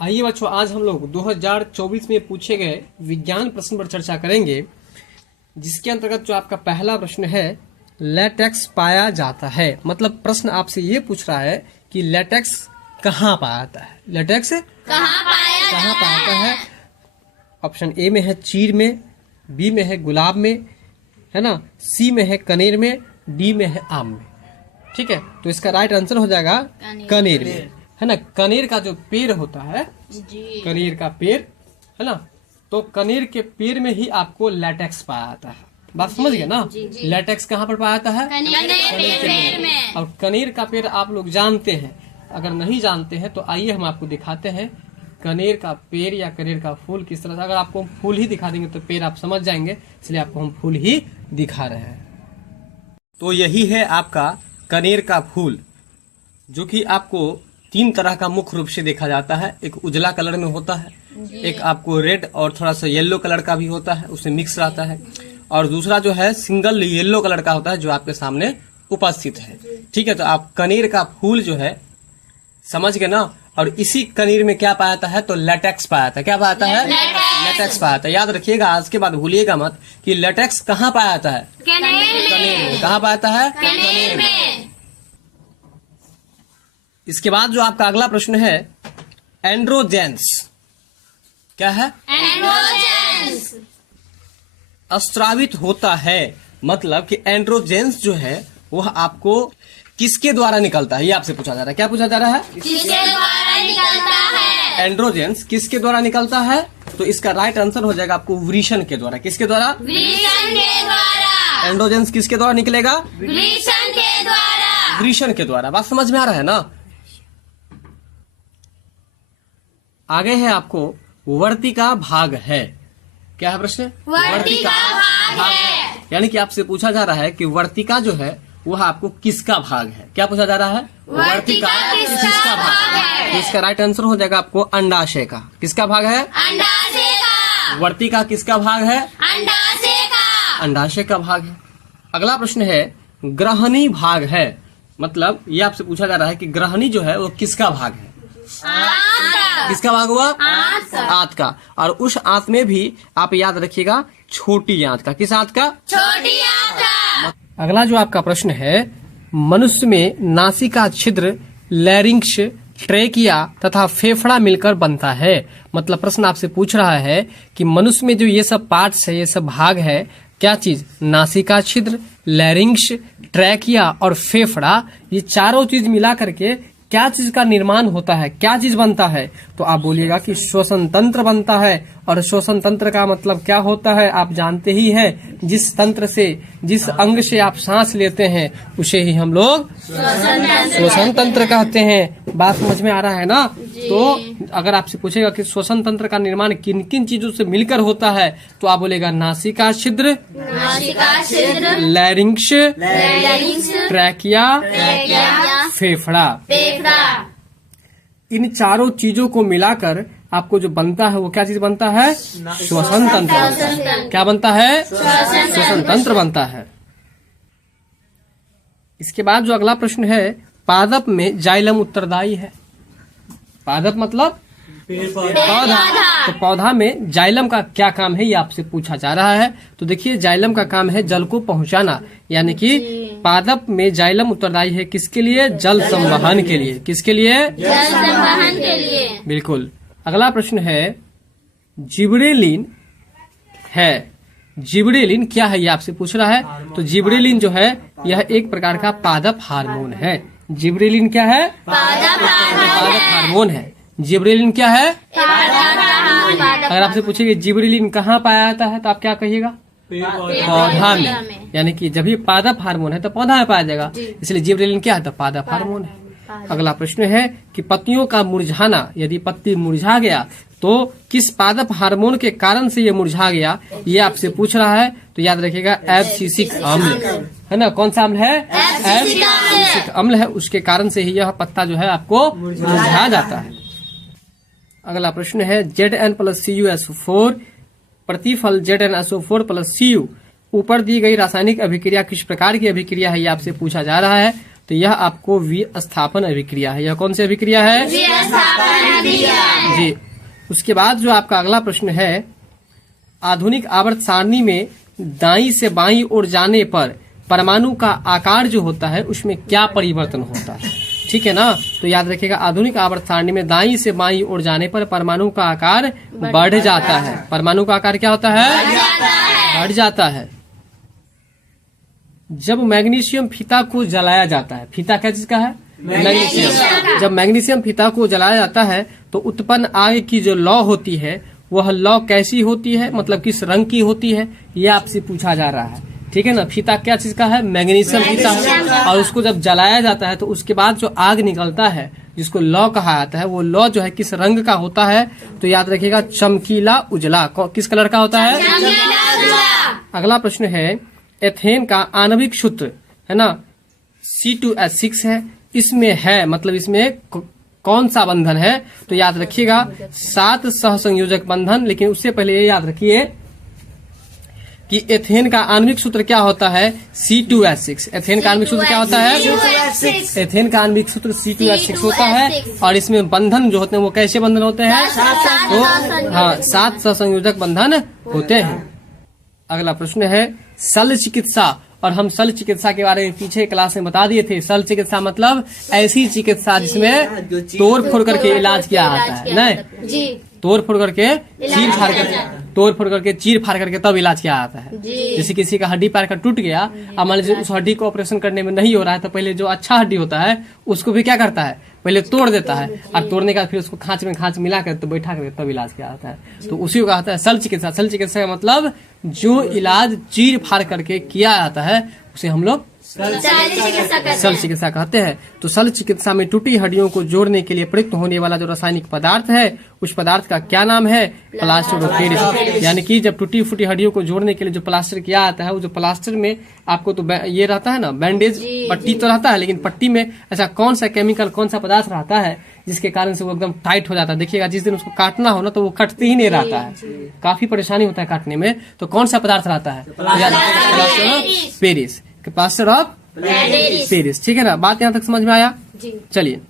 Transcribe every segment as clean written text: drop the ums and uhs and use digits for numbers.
आइए बच्चों, आज हम लोग 2024 में पूछे गए विज्ञान प्रश्न पर चर्चा करेंगे, जिसके अंतर्गत जो आपका पहला प्रश्न है, लेटेक्स पाया जाता है। मतलब प्रश्न आपसे ये पूछ रहा है कि लेटेक्स कहाँ पाया जाता है। लेटेक्स कहाँ पाया जाता है? ऑप्शन ए में है चीड़ में, बी में है गुलाब में, है ना, सी में है कनेर में, डी में है आम में। ठीक है, तो इसका राइट आंसर हो जाएगा कनेर में, है ना। कनेर का जो पेड़ होता है, कनेर का पेड़, है ना, तो कनेर के पेड़ में ही आपको लेटेक्स पाया जाता है। बात समझ गए ना? लेटेक्स कहाँ पर पाया जाता है? कनेर के पेड़ में। और कनेर का पेड़ आप लोग जानते हैं, अगर नहीं जानते हैं तो आइए हम आपको दिखाते हैं कनेर का पेड़ या कनेर का फूल किस तरह से। अगर आपको हम फूल ही दिखा देंगे तो पेड़ आप समझ जाएंगे, इसलिए आपको हम फूल ही दिखा रहे हैं। तो यही है आपका कनेर का फूल, जो कि आपको तीन तरह का मुख्य रूप से देखा जाता है। एक उजला कलर में होता है, एक आपको रेड और थोड़ा सा येलो कलर का भी होता है, उसमें मिक्स रहता है, और दूसरा जो है सिंगल येलो कलर का होता है, जो आपके सामने उपस्थित है। ठीक है, तो आप कनेर का फूल जो है समझ गए ना। और इसी कनेर में क्या पाया जाता है? तो लेटेक्स पाया जाता है। क्या पाया जाता है? लेटेक्स पाया जाता है। याद रखिएगा, आज के बाद भूलिएगा मत कि लेटेक्स कहाँ पाया जाता है? कनेर में। कहाँ पाया जाता है? कनेर में। इसके बाद जो आपका अगला प्रश्न है, एंड्रोजेंस क्या है? एंड्रोजेंस स्रावित होता है। मतलब कि एंड्रोजेंस जो है वह आपको किसके द्वारा निकलता है, ये आपसे पूछा जा रहा है। क्या पूछा जा रहा है? किसके द्वारा निकलता है? एंड्रोजेंस किसके द्वारा निकलता है? तो इसका राइट आंसर हो जाएगा आपको वृषण के द्वारा। किसके द्वारा? वृषण के द्वारा। एंड्रोजेंस किसके द्वारा निकलेगा? वृषण के द्वारा। वृषण के द्वारा। बात समझ में आ रहा है ना? आगे है आपको वर्तिका भाग है। क्या है प्रश्न? वर्तिका भाग है। यानी कि आपसे पूछा जा रहा है कि वर्तिका जो है वह आपको किसका भाग है। क्या पूछा जा रहा है? वर्तिका किसका भाग है? तो इसका राइट आंसर हो जाएगा आपको अंडाशय का। किसका भाग है? अंडाशय का। वर्तिका किसका भाग है? अंडाशय का। अंडाशय का भाग है। अगला प्रश्न है, ग्रहणी भाग है। मतलब ये आपसे पूछा जा रहा है कि ग्रहणी जो है वो किसका भाग है? किसका भाग हुआ? आंत का। और उस आंत में भी आप याद रखिएगा छोटी आंत का। किस आंत का? छोटी आंत का। अगला जो आपका प्रश्न है, मनुष्य में नासिका छिद्र, लैरिंक्स, ट्रेकिया तथा फेफड़ा मिलकर बनता है। मतलब प्रश्न आपसे पूछ रहा है कि मनुष्य में जो ये सब पार्ट्स है, ये सब भाग है, क्या चीज? नासिका छिद्र, लैरिंक्स, ट्रेकिया और फेफड़ा, ये चारों चीज मिला करके क्या चीज का निर्माण होता है, क्या चीज बनता है? तो आप बोलिएगा कि श्वसन तंत्र बनता है। और श्वसन तंत्र का मतलब क्या होता है आप जानते ही हैं। जिस तंत्र से, जिस अंग से आप सांस लेते हैं उसे ही हम लोग श्वसन तंत्र कहते हैं। बात समझ में आ रहा है ना? तो अगर आपसे पूछेगा कि श्वसन तंत्र का निर्माण किन किन चीजों से मिलकर होता है, तो आप बोलेगा नासिका छिद्र, लैरिंक्स, ट्रैकिया, फेफड़ा। इन चारों चीजों को मिलाकर आपको जो बनता है वो क्या चीज बनता है? श्वसन तंत्र बनता है। क्या बनता है? श्वसन तंत्र बनता है। इसके बाद जो अगला प्रश्न है, पादप में जाइलम उत्तरदायी है। पादप मतलब पौधा। तो पौधा में जाइलम का क्या काम है, ये आपसे पूछा जा रहा है। तो देखिए, जाइलम का काम है जल को पहुंचाना। यानी कि पादप में जाइलम उत्तरदायी है किसके लिए? जल संवहन के लिए। किसके लिए? जल संवहन के लिए। बिल्कुल। अगला प्रश्न है, जिबरेलिन है। जिबरेलिन क्या है, ये आपसे पूछ रहा है। तो जिबरेलिन जो है यह एक प्रकार का पादप हार्मोन है। जिबरेलिन क्या है? पादप हार्मोन है। जिबरेलिन क्या है? अगर आपसे पूछेंगे जिबरेलिन कहाँ पाया जाता है, तो आप क्या कहिएगा? पौधा में। यानी कि जब ये पादप हार्मोन है तो पौधा में पाया जाएगा, इसलिए जिबरेलिन क्या है? तो पादप हार्मोन है। अगला प्रश्न है कि पत्तियों का मुरझाना, यदि पत्ती मुरझा गया तो किस पादप हार्मोन के कारण से ये मुरझा गया, ये आपसे पूछ रहा है। तो याद रखिएगा एब्सिसिक अम्ल, है ना। कौन सा अम्ल है? एब्सिसिक अम्ल है, उसके कारण से ही यह पत्ता जो है आपको मुरझा जाता है। अगला प्रश्न है, Zn+Cu(SO4) प्रतिफल ZnSO4+Cu ऊपर दी गई रासायनिक अभिक्रिया किस प्रकार की अभिक्रिया है, ये आपसे पूछा जा रहा है। तो यह आपको विस्थापन अभिक्रिया है। यह कौन सी अभिक्रिया है? विस्थापन अभिक्रिया। जी। उसके बाद जो आपका अगला प्रश्न है, आधुनिक आवर्त सारणी में दाईं से बाईं ओर जाने पर परमाणु का आकार जो होता है उसमें क्या परिवर्तन होता है? ठीक है ना। तो याद रखिएगा, आधुनिक आवर्त सारणी में दाईं से बाईं ओर जाने पर परमाणु का आकार बढ़ जाता है। परमाणु का आकार क्या होता है? बढ़ जाता है। जब मैग्नीशियम फीता को जलाया जाता है, फीता क्या चीज का है? मैग्नीशियम। जब मैग्नीशियम फीता को जलाया जाता है तो उत्पन्न आग की जो लौ होती है वह लौ कैसी होती है, मतलब किस रंग की होती है, यह आपसे पूछा जा रहा है। ठीक है ना। फीता क्या चीज का है? मैग्नीशियम फीता है। और उसको जब जलाया जाता है तो उसके बाद जो आग निकलता है जिसको लौ कहा जाता है, वो लौ जो है किस रंग का होता है? तो याद रखिएगा, चमकीला उजला। किस कलर का होता है? अगला प्रश्न है, एथेन का आणविक सूत्र है ना C2H6 है। इसमें है, मतलब इसमें कौन सा बंधन है? तो याद रखिएगा 7 सहसंयोजक बंधन। लेकिन उससे पहले ये याद रखिए कि एथेन का आणविक सूत्र क्या होता है? C2H6। एथेन का आणविक सूत्र क्या होता है? एथेन का आणविक सूत्र C2H6 होता है। और इसमें बंधन जो होते हैं वो कैसे बंधन होते हैं? तो हाँ, 7 सहसंयोजक बंधन होते हैं। अगला प्रश्न है, शल्य चिकित्सा। और हम शल्य चिकित्सा के बारे में पीछे क्लास में बता दिए थे। शल्य चिकित्सा मतलब ऐसी चिकित्सा जिसमें तोड़ फोड़ करके इलाज किया जाता है, नहीं तोड़ फोड़ करके चीर फाड़ करके तब इलाज किया जाता है। जैसे किसी का हड्डी पैर का टूट गया, अब मान लीजिए उस हड्डी को ऑपरेशन करने में नहीं हो रहा है तो पहले जो अच्छा हड्डी होता है उसको भी क्या करता है? पहले तोड़ देता है, और तोड़ने का फिर उसको खांच में खांच मिला कर तो बैठा कर तब इलाज किया जाता है। तो उसी को कहा जाता है शल्य चिकित्सा। शल्य चिकित्सा का मतलब जो इलाज चीर फाड़ करके किया जाता है उसे हम लोग शल्य चिकित्सा कहते हैं। तो शल्य चिकित्सा में टूटी हड्डियों को जोड़ने के लिए प्रयुक्त होने वाला जो रासायनिक पदार्थ है उस पदार्थ का क्या नाम है? Plaster of Paris. यानी कि जब टूटी फूटी हड्डियों को जोड़ने के लिए जो प्लास्टर किया जाता है, वो जो प्लास्टर में आपको तो ये रहता है ना, बैंडेज पट्टी तो रहता है, लेकिन पट्टी में ऐसा कौन सा केमिकल, कौन सा पदार्थ रहता है जिसके कारण से वो एकदम टाइट हो जाता है? देखिएगा, जिस दिन उसको काटना हो ना तो वो कटते ही नहीं रहता है, काफी परेशानी होता है काटने में। तो कौन सा पदार्थ रहता है? Plaster of Paris. Plaster of Paris. ठीक है ना। बात यहाँ तक समझ में आया? चलिए,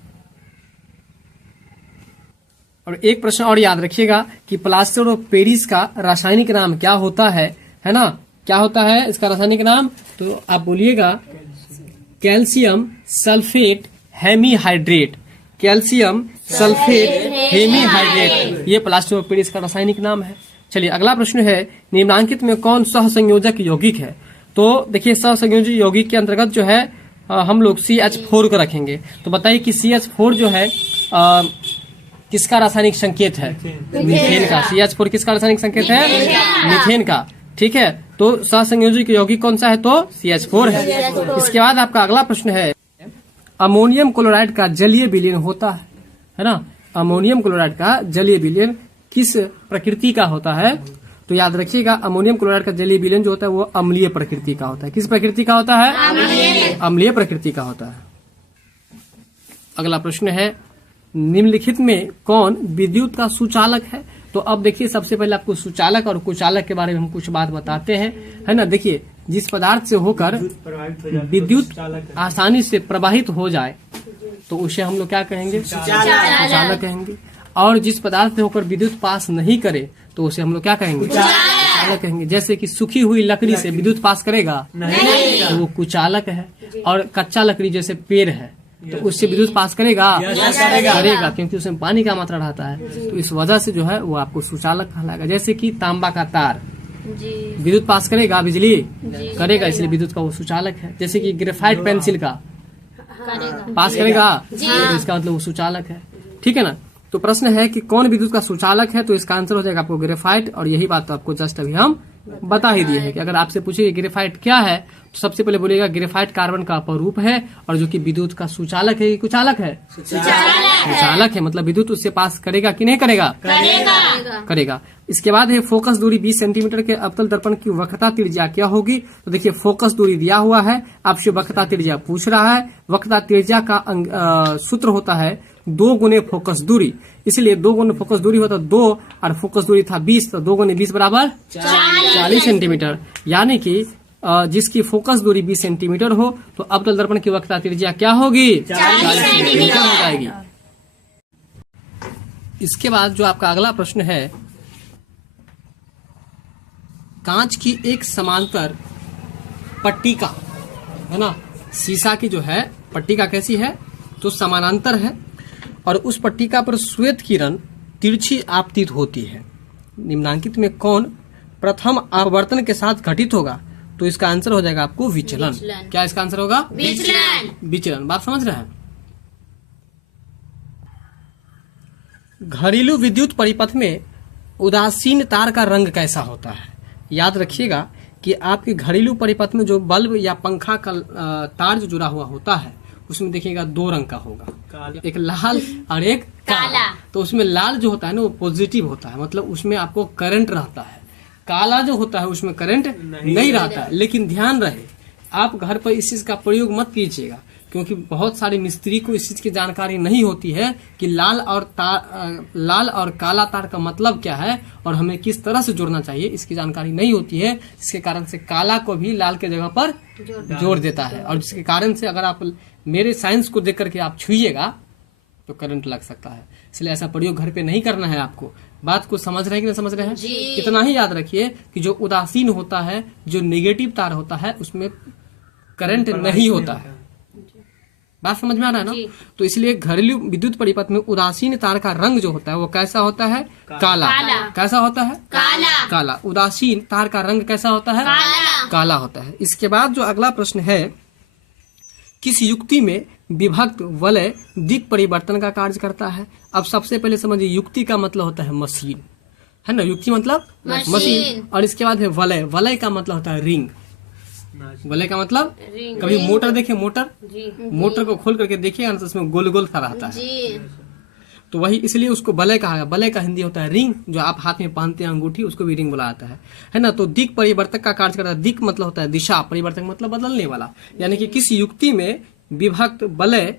और एक प्रश्न और याद रखिएगा कि प्लास्टर ऑफ पेरिस का रासायनिक नाम क्या होता है ना? क्या होता है इसका रासायनिक नाम? तो आप बोलिएगा calcium sulphate hemihydrate. Calcium sulphate hemihydrate, ये प्लास्टर ऑफ पेरिस का रासायनिक नाम है। चलिए, अगला प्रश्न है, निम्नांकित में कौन सहसंयोजक यौगिक है? तो देखिए, सहसंयोजक यौगिक के अंतर्गत जो है हम लोग CH4 को रखेंगे। तो बताइए कि CH4 जो है किसका रासायनिक संकेत है? मीथेन का। CH4 किसका रासायनिक संकेत है? मीथेन का। ठीक है। तो सहसंयोजक यौगिक कौन सा है? तो CH4 है। इसके बाद आपका अगला प्रश्न है, अमोनियम क्लोराइड का जलीय विलयन होता है ना? अमोनियम क्लोराइड का जलीय विलयन किस प्रकृति का होता है? तो याद रखिएगा, अमोनियम क्लोराइड का जलीय विलयन जो होता है वो अम्लीय प्रकृति का होता है। किस प्रकृति का होता है? अम्लीय प्रकृति का होता है। अगला प्रश्न है, निम्नलिखित में कौन विद्युत का सुचालक है? तो अब देखिए, सबसे पहले आपको सुचालक और कुचालक के बारे में हम कुछ बात बताते हैं, है ना। देखिए, जिस पदार्थ से होकर विद्युत आसानी से प्रवाहित हो जाए तो उसे हम लोग क्या कहेंगे? सुचालक कहेंगे। और जिस पदार्थ से होकर विद्युत पास नहीं करे तो उसे हम लोग क्या कहेंगे? कुचालक कहेंगे। जैसे कि सूखी हुई लकड़ी से विद्युत पास करेगा नहीं, तो वो कुचालक है। और कच्चा लकड़ी जैसे पेड़ है तो उससे विद्युत पास करेगा? करेगा, क्योंकि उसमें पानी का मात्रा रहता है। तो इस वजह से जो है वो आपको सुचालक कहलाएगा। जैसे कि तांबा का तार विद्युत पास करेगा, बिजली करेगा, इसलिए विद्युत का वो सुचालक है। जैसे कि ग्रेफाइट पेंसिल का पास करेगा, तो इसका मतलब वो सुचालक है। ठीक है ना। तो प्रश्न है कि कौन विद्युत का सुचालक है? तो इसका आंसर हो जाएगा आपको ग्रेफाइट। और यही बात तो आपको जस्ट अभी हम बता ही दिए हैं कि अगर आपसे पूछे ग्रेफाइट क्या है तो सबसे पहले बोलेगा ग्रेफाइट कार्बन का अपरूप है, और जो कि विद्युत का सुचालक है। कुचालक है? सुचालक है, मतलब विद्युत उससे पास करेगा कि नहीं करेगा? करेगा। इसके बाद है, फोकस दूरी 20 सेंटीमीटर के अवतल दर्पण की वक्रता त्रिज्या क्या होगी? तो देखिए, फोकस दूरी दिया हुआ है, आपसे वक्रता त्रिज्या पूछ रहा है। वक्रता त्रिज्या का सूत्र होता है 2 गुने फोकस दूरी, इसलिए 2 गुने फोकस दूरी होता 2 और फोकस दूरी था 20, तो 2 गुने 20 बराबर 40 सेंटीमीटर। यानी कि जिसकी फोकस दूरी 20 सेंटीमीटर हो तो अवतल दर्पण की वक्रता त्रिज्या क्या होगी? 40 सेंटीमीटर हो जाएगी। इसके बाद जो आपका अगला प्रश्न है, कांच की एक समांतर पट्टिका है ना, शीशा की जो है पट्टिका कैसी है तो समानांतर है और उस पट्टिका पर श्वेत किरण तिरछी आपतित होती है। निम्नांकित में कौन प्रथम अपवर्तन के साथ घटित होगा? तो इसका आंसर हो जाएगा आपको विचलन। क्या इसका आंसर होगा? विचलन। बात समझ रहे हैं? घरेलू विद्युत परिपथ में उदासीन तार का रंग कैसा होता है? याद रखिएगा कि आपके घरेलू परिपथ में जो बल्ब या पंखा का तार जो जुड़ा हुआ होता है उसमें देखिएगा 2 रंग का होगा, एक लाल और एक काला। तो उसमें लाल जो होता है ना वो पॉजिटिव होता है, मतलब उसमें आपको करंट रहता है। काला जो होता है उसमें करंट नहीं रहता है। लेकिन ध्यान रहे, आप घर पर इस चीज का प्रयोग मत कीजिएगा, क्योंकि बहुत सारे मिस्त्री को इस चीज की जानकारी नहीं होती है कि लाल और काला तार का मतलब क्या है और हमें किस तरह से जोड़ना चाहिए, इसकी जानकारी नहीं होती है। इसके कारण से काला को भी लाल के जगह पर जोड़ देता है और जिसके कारण से अगर आप मेरे साइंस को देख करके आप छुइएगा तो करंट लग सकता है। इसलिए ऐसा प्रयोग घर पे नहीं करना है आपको। बात को समझ रहे हैं कि नहीं समझ रहे हैं? इतना ही याद रखिए कि जो उदासीन होता है, जो नेगेटिव तार होता है उसमें करंट नहीं होता है। बात समझ में आ रहा है ना? तो इसलिए घरेलू विद्युत परिपथ में उदासीन तार का रंग जो होता है वो कैसा होता है? काला। कैसा होता है? काला। उदासीन तार का रंग कैसा होता है? काला होता है। इसके बाद जो अगला प्रश्न है, किस युक्ति में विभक्त वलय दिक् परिवर्तन का कार्य करता है? अब सबसे पहले समझिए, युक्ति का मतलब होता है मशीन, है ना? युक्ति मतलब मशीन। और इसके बाद है वलय। वलय का मतलब होता है रिंग। वलय का मतलब कभी मोटर देखिए, मोटर को खोल करके देखिए तो उसमें गोल गोल सा रहता है, तो वही इसलिए उसको वलय कहा गया। वलय का हिंदी होता है रिंग, जो आप हाथ में पहनते हैं अंगूठी, उसको भी रिंग बोला जाता है ना? तो दिक् परिवर्तक का कार्य करता है। दिक् मतलब होता है दिशा, परिवर्तक मतलब बदलने वाला। यानी कि किस युक्ति में विभक्त वलय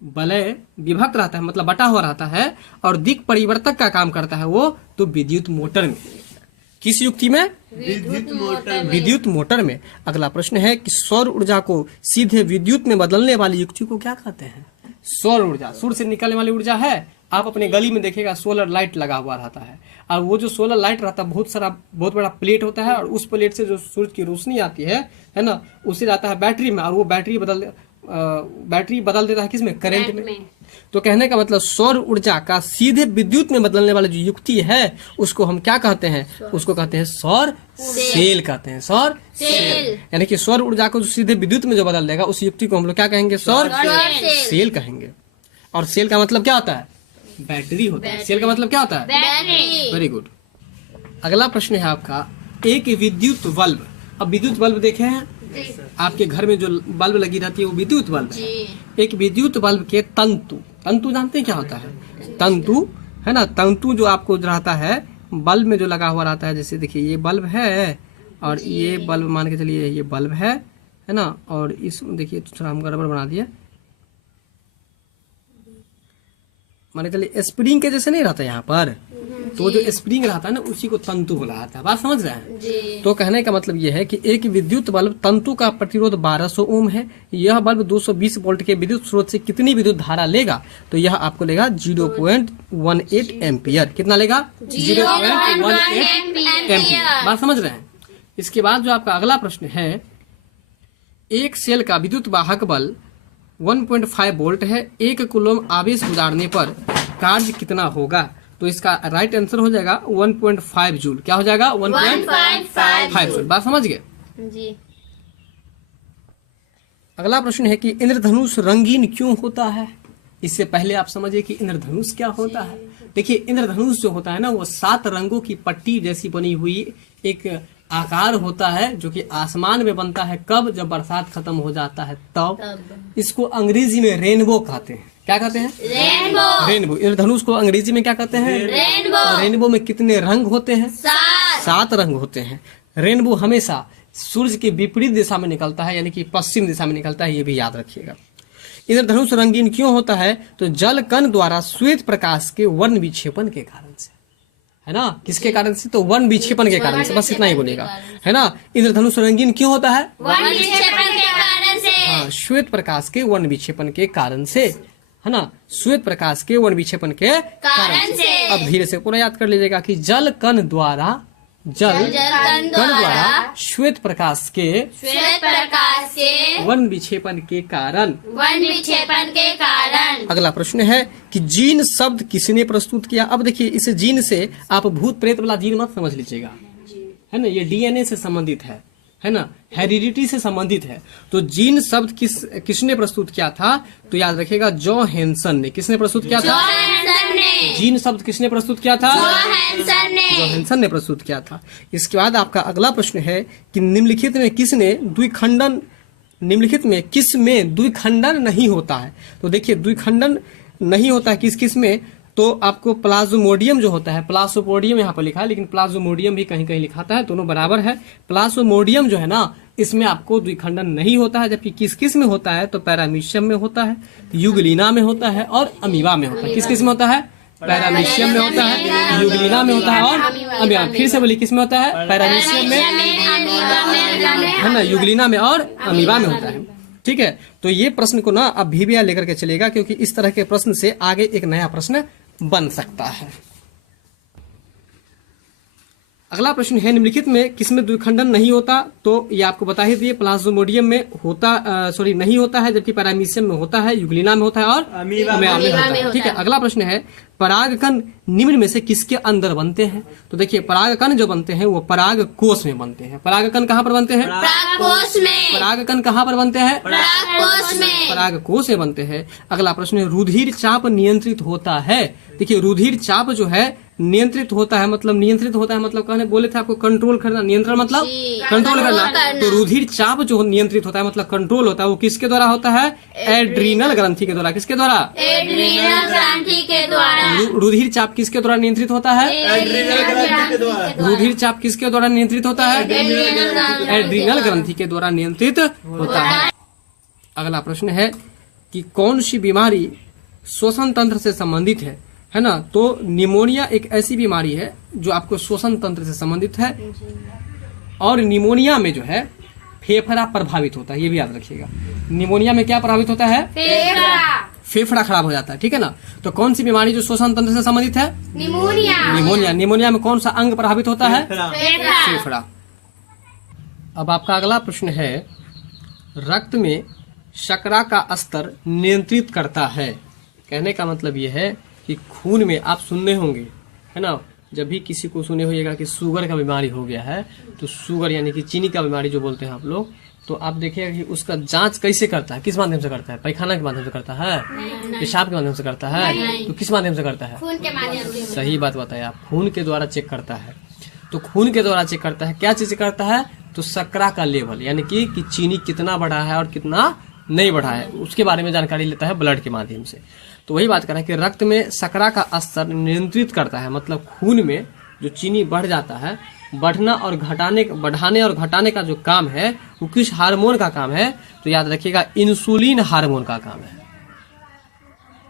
विभक्त रहता है, मतलब बटा हुआ रहता है और दिक् परिवर्तक का काम करता है वो तो विद्युत मोटर में। किस युक्ति में? विद्युत मोटर में। अगला प्रश्न है कि सौर ऊर्जा को सीधे विद्युत में बदलने वाली युक्ति को क्या कहते हैं? सौर ऊर्जा, सूर्य से निकलने वाली ऊर्जा है। आप अपने गली में देखिएगा सोलर लाइट लगा हुआ रहता है और वो जो सोलर लाइट रहता है बहुत बड़ा प्लेट होता है और उस प्लेट से जो सूरज की रोशनी आती है ना, उसे जाता है बैटरी में और वो बैटरी बदल देता है किसमें? करंट में। तो कहने का मतलब सौर ऊर्जा का सीधे विद्युत में बदलने वाली जो युक्ति है उसको हम क्या कहते हैं? उसको कहते हैं सौर सेल कहते हैं। सौर सेल यानी कि सौर ऊर्जा को सीधे विद्युत में जो बदल देगा उस युक्ति को हम लोग क्या कहेंगे? सौर सेल कहेंगे। और सेल का मतलब क्या होता है? बैटरी होता है। सेल का मतलब क्या होता है? Very good. अगला प्रश्न है आपका, एक विद्युत बल्ब। अब विद्युत बल्ब देखे हैं आपके घर में जो बल्ब लगी रहती है वो विद्युत बल्ब है। एक विद्युत बल्ब के तंतु जानते हैं क्या होता है? तंतु है ना, तंतु जो आपको रहता है बल्ब में जो लगा हुआ रहता है। जैसे देखिए ये बल्ब है और ये बल्ब मान के चलिए ये बल्ब है ना, और इस देखिए थोड़ा हम गड़बड़ बना दिया, मान के चलिए स्प्रिंग के जैसे नहीं रहता यहाँ पर, तो जो स्प्रिंग रहता है ना उसी को तंतु बोला जाता है। बात समझ रहे हैं? तो कहने का मतलब ये है कि एक विद्युत बल्ब तंतु का प्रतिरोध 1200 ओम है। यह बल्ब 220 वोल्ट के विद्युत स्रोत से कितनी विद्युत धारा लेगा? तो यह आपको लेगा 0.18 एम्पियर। कितना लेगा? 0.18 एम्पियर। बात समझ रहे हैं? इसके बाद जो आपका अगला प्रश्न है, एक सेल का विद्युत वाहक बल 1.5 वोल्ट है, 1 कूलम आवेश गुजारने पर कार्य कितना होगा? तो इसका राइट आंसर हो जाएगा 1.5 जूल। क्या हो जाएगा? 1.5 जूल। बात समझ गए जी। अगला प्रश्न है कि इंद्रधनुष रंगीन क्यों होता है? इससे पहले आप समझिए कि इंद्रधनुष क्या होता है। देखिए इंद्रधनुष जो होता है ना वो 7 रंगों की पट्टी जैसी बनी हुई एक आकार होता है जो कि आसमान में बनता है। कब? जब बरसात खत्म हो जाता है तब। इसको अंग्रेजी में रेनबो कहते हैं। क्या कहते हैं? रेनबो। इंद्रधनुष को अंग्रेजी में क्या कहते हैं? रेनबो। रेनबो में कितने रंग होते हैं? 7 रंग होते हैं। रेनबो हमेशा सूर्य के विपरीत दिशा में निकलता है, यानी कि पश्चिम दिशा में निकलता है, ये भी याद रखिएगा। इंद्रधनुष रंगीन क्यों होता है? तो जल कण द्वारा श्वेत प्रकाश के वर्ण विक्षेपण के कारण से, है ना। किसके कारण से? तो वन विक्षेपण के कारण से, बस इतना ही बोलेगा, है ना। इंद्रधनुष रंगीन क्यों होता है? वन विक्षेपण के कारण से। हाँ, श्वेत प्रकाश के वन विक्षेपण के कारण से, है ना। श्वेत प्रकाश के वन विक्षेपण के कारण से। अब धीरे से पूरा याद कर लीजिएगा कि जल कण द्वारा श्वेत प्रकाश के वन विक्षेपण के कारण। अगला प्रश्न है कि जीन शब्द किसने प्रस्तुत किया? अब देखिए, इस जीन से आप भूत प्रेत वाला जीन मत समझ लीजिएगा, है ना। ये डीएनए से संबंधित है ना, हेरिडिटी से संबंधित है। तो जीन शब्द किसने प्रस्तुत किया था? तो याद रखिएगा, जोहानसन ने। किसने प्रस्तुत किया था? जीन शब्द किसने प्रस्तुत किया था? जोहानसन ने प्रस्तुत किया था। इसके बाद आपका अगला प्रश्न है कि निम्नलिखित में किस में द्विखंडन नहीं होता है? तो देखिए, द्विखंडन नहीं होता है किस में? तो आपको प्लाज्मोडियम जो होता है, प्लाज्मोडियम यहाँ पर लिखा है, लेकिन प्लाज्मोडियम भी कहीं कहीं लिखाता है, दोनों बराबर है। प्लाज्मोडियम जो है ना, इसमें आपको द्विखंडन नहीं होता है। जबकि किस में होता है? तो पैरामीशियम में होता है, युगलीना में होता है और अमीबा में होता है। किस में होता है? पैरामीशियम में होता है, युगलीना में होता है और अमीबा। फिर से बोलिए, किस में होता है? पैरामीशियम में, है ना, युगलीना में और अमीबा में होता है। ठीक है, तो ये प्रश्न को ना अब भी लेकर के चलेगा, क्योंकि इस तरह के प्रश्न से आगे एक नया प्रश्न बन सकता है। अगला प्रश्न है, निम्नलिखित में किसमें द्विखंडन नहीं होता? तो ये आपको बता ही दिए, प्लाज्मोडियम में नहीं होता है, जबकि पैरामीशियम में होता है, युगलीना में होता है और अमीबा में होता है। ठीक है, अगला प्रश्न है, परागकण निम्न में से किसके अंदर बनते हैं? तो देखिए, परागकण जो बनते हैं वो पराग कोष में बनते हैं। परागकण कहाँ पर बनते हैं? परागकण कहाँ पर बनते हैं? पराग कोष में बनते हैं। अगला प्रश्न है, रुधिर चाप नियंत्रित होता है? देखिए, रुधिर चाप जो है नियंत्रित होता है, मतलब कहने बोले थे आपको कंट्रोल करना, नियंत्रण मतलब कंट्रोल करना। तो रुधिर चाप जो नियंत्रित होता है मतलब कंट्रोल होता है, वो किसके द्वारा होता है? एड्रीनल ग्रंथि के द्वारा। किसके द्वारा? एड्रीनल ग्रंथि के द्वारा। रुधिर चाप किसके द्वारा नियंत्रित होता है? रुधिर चाप किसके द्वारा नियंत्रित होता है? एड्रीनल ग्रंथि के द्वारा नियंत्रित होता है। अगला प्रश्न है कि कौन सी बीमारी श्वसन तंत्र से संबंधित है ना। तो निमोनिया एक ऐसी बीमारी है जो आपको श्वसन तंत्र से संबंधित है, और निमोनिया में जो है फेफड़ा प्रभावित होता है, ये भी याद रखिएगा। निमोनिया में क्या प्रभावित होता है? फेफड़ा खराब हो जाता है, ठीक है ना। तो कौन सी बीमारी जो श्वसन तंत्र से संबंधित है? निमोनिया में कौन सा अंग प्रभावित होता है? फेफड़ा। अब आपका अगला प्रश्न है, रक्त में शर्करा का स्तर नियंत्रित करता है। कहने का मतलब ये है कि खून में, आप सुनने होंगे, है ना, जब भी किसी को सुने होइएगा कि शुगर का बीमारी हो गया है, तो शुगर यानी कि चीनी का बीमारी जो बोलते हैं आप लोग, तो आप देखिएगा कि उसका जांच कैसे करता है? किस माध्यम से करता है? पैखाना के माध्यम से करता है? पेशाब के माध्यम से करता है? तो किस माध्यम से करता है? खून के माध्यम से। सही बात बताया, खून के द्वारा चेक करता है। तो खून के द्वारा चेक करता है, क्या चीज करता है? तो शर्करा का लेवल, यानी कि चीनी कितना बढ़ा है और कितना नहीं बढ़ा है, उसके बारे में जानकारी लेता है ब्लड के माध्यम से। तो वही बात कर रहे हैं कि रक्त में शर्करा का स्तर नियंत्रित करता है, मतलब खून में जो चीनी बढ़ जाता है, बढ़ाने और घटाने का जो काम है वो किस हार्मोन का काम है? तो याद रखिएगा, इंसुलिन हार्मोन का काम है।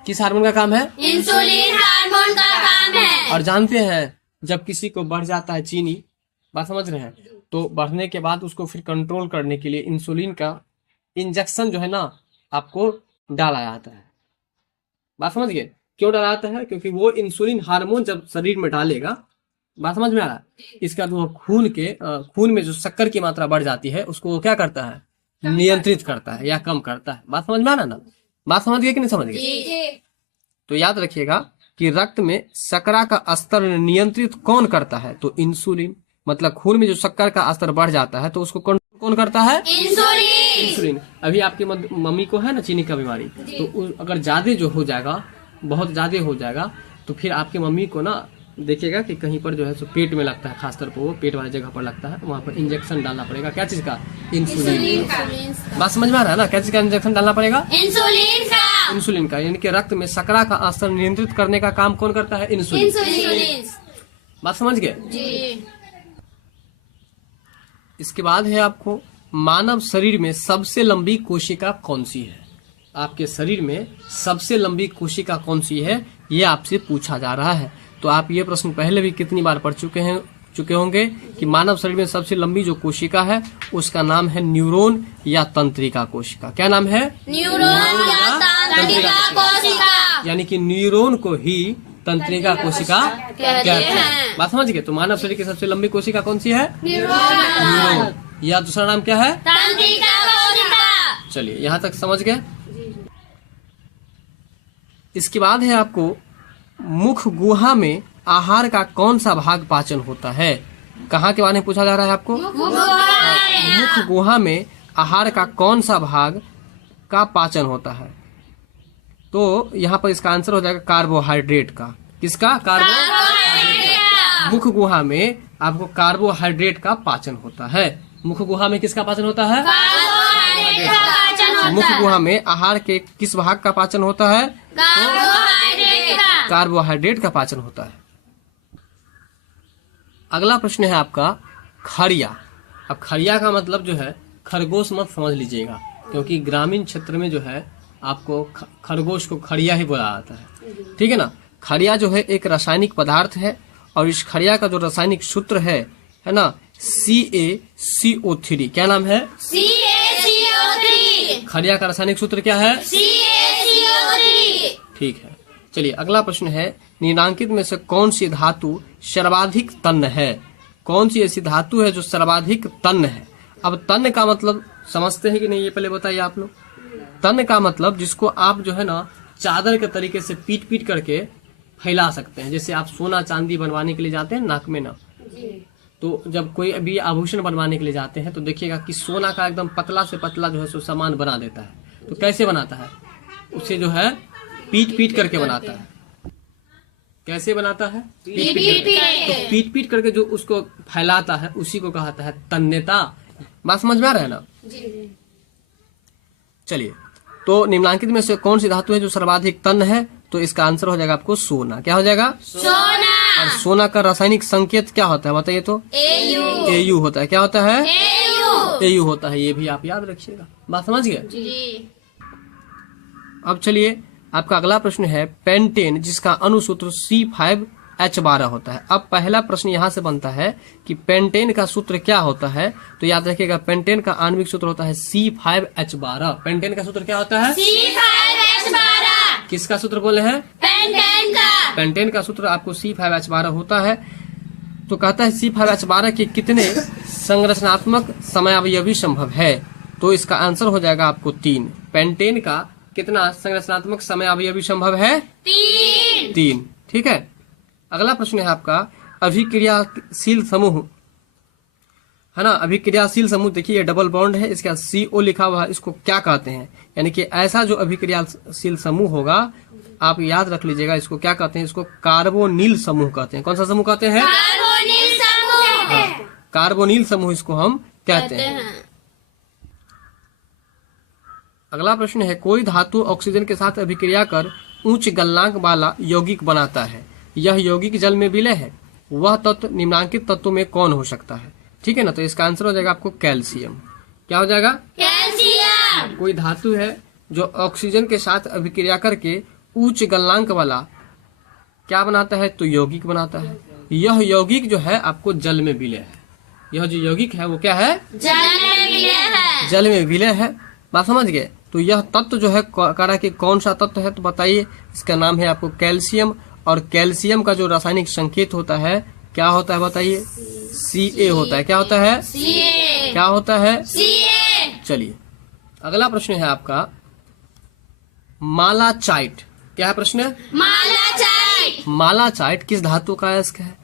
किस हार्मोन का काम है? इंसुलिन हार्मोन का काम है। और जानते हैं, जब किसी को बढ़ जाता है चीनी, बात समझ रहे हैं, तो बढ़ने के बाद उसको फिर कंट्रोल करने के लिए इंसुलिन का इंजेक्शन जो है ना आपको डाला जाता है। बात समझ गए? क्यों डाला जाता है? क्योंकि वो इंसुलिन हार्मोन जब शरीर में डालेगा, बात समझ में आ रहा है, इसका वो खून में जो शक्कर की मात्रा बढ़ जाती है उसको वो क्या करता है? नियंत्रित करता है या कम करता है। बात समझ में आ रहा ना? बात समझ गए कि नहीं समझ गए? तो याद रखिएगा कि रक्त में शर्करा का स्तर नियंत्रित कौन करता है? तो इंसुलिन, मतलब खून में जो शक्कर का स्तर बढ़ जाता है तो उसको कौन करता है? इंसुलिन। अभी आपकी मम्मी को है ना चीनी का बीमारी, तो अगर ज्यादा जो हो जाएगा, बहुत ज्यादा हो जाएगा, तो फिर आपकी मम्मी को ना देखिएगा कि कहीं पर जो है सो पेट में लगता है, खासतौर पर वो पेट वाली जगह पर लगता है, वहाँ पर इंजेक्शन डालना पड़ेगा। क्या चीज का? इंसुलिन। बात समझ में आ रहा है ना? क्या चीज का इंजेक्शन डालना पड़ेगा? इंसुलिन का। यानी कि रक्त में शर्करा का स्तर नियंत्रित करने का काम कौन करता है? इंसुलिन। बात समझ गए? इसके बाद है आपको, मानव शरीर में सबसे लंबी कोशिका कौन सी है? आपके शरीर में सबसे लंबी कोशिका कौन सी है, ये आपसे पूछा जा रहा है। तो आप ये प्रश्न पहले भी कितनी बार पढ़ चुके होंगे कि मानव शरीर में सबसे लंबी जो कोशिका है उसका नाम है न्यूरॉन या तंत्रिका कोशिका। क्या नाम है? न्यूरॉन या तंत्रिका कोशिका। यानी कि न्यूरॉन को ही तंत्रिका कोशिका कहते हैं। हैं। बात समझ गए? तो मानव शरीर की सबसे लंबी कोशिका कौन सी है? न्यूरॉन या दूसरा नाम क्या है? तंत्रिका कोशिका। चलिए यहाँ तक समझ गए। इसके बाद है आपको मुख गुहा में आहार का कौन सा भाग पाचन होता है। कहाँ के बारे में पूछा जा रहा है आपको? मुख गुहा में आहार का कौन सा भाग का पाचन होता है। तो यहाँ पर इसका आंसर हो जाएगा कार्बोहाइड्रेट का। किसका? कार्बोहाइड्रेट। मुख गुहा में आपको कार्बोहाइड्रेट का पाचन होता है। मुख गुहा में किसका पाचन होता है? कार्बोहाइड्रेट का पाचन होता मुख है। गुहा में आहार के किस भाग का पाचन होता है? कार्बोहाइड्रेट का। कार्बोहाइड्रेट का पाचन होता है। अगला प्रश्न है आपका खड़िया। अब खड़िया का मतलब जो है खरगोश मत समझ लीजिएगा, क्योंकि ग्रामीण क्षेत्र में जो है आपको खरगोश को खड़िया ही बोला जाता है। ठीक है ना। खड़िया जो है एक रासायनिक पदार्थ है और इस खड़िया का जो रासायनिक सूत्र है ना CaCO3। क्या नाम है? CaCO3। खड़िया का रासायनिक सूत्र क्या है? CaCO3। ठीक है। चलिए अगला प्रश्न है निम्नांकित में से कौन सी धातु सर्वाधिक तन्य है। कौन सी ऐसी धातु है जो सर्वाधिक तन्य है। अब तन्य का मतलब समझते हैं कि नहीं ये पहले बताइए आप लोग। तन्य का मतलब जिसको आप जो है ना चादर के तरीके से पीट पीट करके फैला सकते हैं। जैसे आप सोना चांदी बनवाने के लिए जाते हैं नाक में ना, तो जब कोई अभी आभूषण बनवाने के लिए जाते हैं तो देखिएगा कि सोना का एकदम पतला से पतला जो है सो सामान बना देता है। तो कैसे बनाता है? उसे जो है पीट पीट करके बनाता है। कैसे बनाता है? तो पीट पीट करके जो उसको फैलाता है उसी को कहता है तन्यता। बात समझ में आ रहा है ना? चलिए तो निम्नांकित में से कौन सी धातु है जो सर्वाधिक तन्य है। तो इसका आंसर हो जाएगा आपको सोना। क्या हो जाएगा? सोना। और सोना का रासायनिक संकेत क्या होता है बताइए तो? AU होता है। क्या होता है? AU होता है। ये भी आप याद रखिएगा। बात समझ गए? अब चलिए आपका अगला प्रश्न है पेंटेन जिसका अणुसूत्र C5H12 होता है। अब पहला प्रश्न यहाँ से बनता है कि पेंटेन का सूत्र क्या होता है। तो याद रखिएगा पेंटेन का आणविक सूत्र होता है C5H12। पेंटेन का सूत्र क्या होता है? C5H12। किसका सूत्र बोले हैं? पेंटेन का। पेंटेन का सूत्र आपको C5H12 होता है। तो कहता है C5H12 के कितने संरचनात्मक समयावयवी संभव है। तो इसका आंसर हो जाएगा आपको 3। पेंटेन का कितना संरचनात्मक समयावयवी संभव है? 3। ठीक है। अगला प्रश्न है आपका अभिक्रियाशील समूह है ना। अभिक्रियाशील समूह देखिए डबल बॉन्ड है, इसके CO लिखा हुआ है। इसको क्या कहते हैं? यानी कि ऐसा जो अभिक्रियाशील समूह होगा आप याद रख लीजिएगा इसको क्या कहते हैं? इसको कार्बोनिल समूह कहते हैं। कौन सा समूह कहते हैं? कार्बोनिल समूह। कार्बोनिल समूह इसको हम कहते हैं। अगला प्रश्न है कोई धातु ऑक्सीजन के साथ अभिक्रिया कर उच्च गलनांक वाला यौगिक बनाता है। यह यौगिक जल में विलय है। वह तत्व निम्नांकित तत्वों में कौन हो सकता है? ठीक है ना। तो इसका आंसर हो जाएगा आपको कैल्शियम। क्या हो जाएगा? कैल्शियम। कोई धातु है जो ऑक्सीजन के साथ अभिक्रिया करके उच्च गलनांक वाला क्या बनाता है? तो यौगिक बनाता है। यह यौगिक जो है आपको जल में विलय है। यह जो यौगिक है वो क्या है? जल में विलय है। जल में विलय है। बात समझ गए? तो यह तत्व जो है करा कि कौन सा तत्व है। तो बताइए इसका नाम है आपको कैल्शियम। और कैल्शियम का जो रासायनिक संकेत होता है क्या होता है बताइए? Ca होता है। क्या होता है? Ca। क्या होता है? Ca। चलिए अगला प्रश्न है आपका मालाचाइट। क्या है प्रश्न? मालाचाइट। मालाचाइट किस धातु का अयस्क है?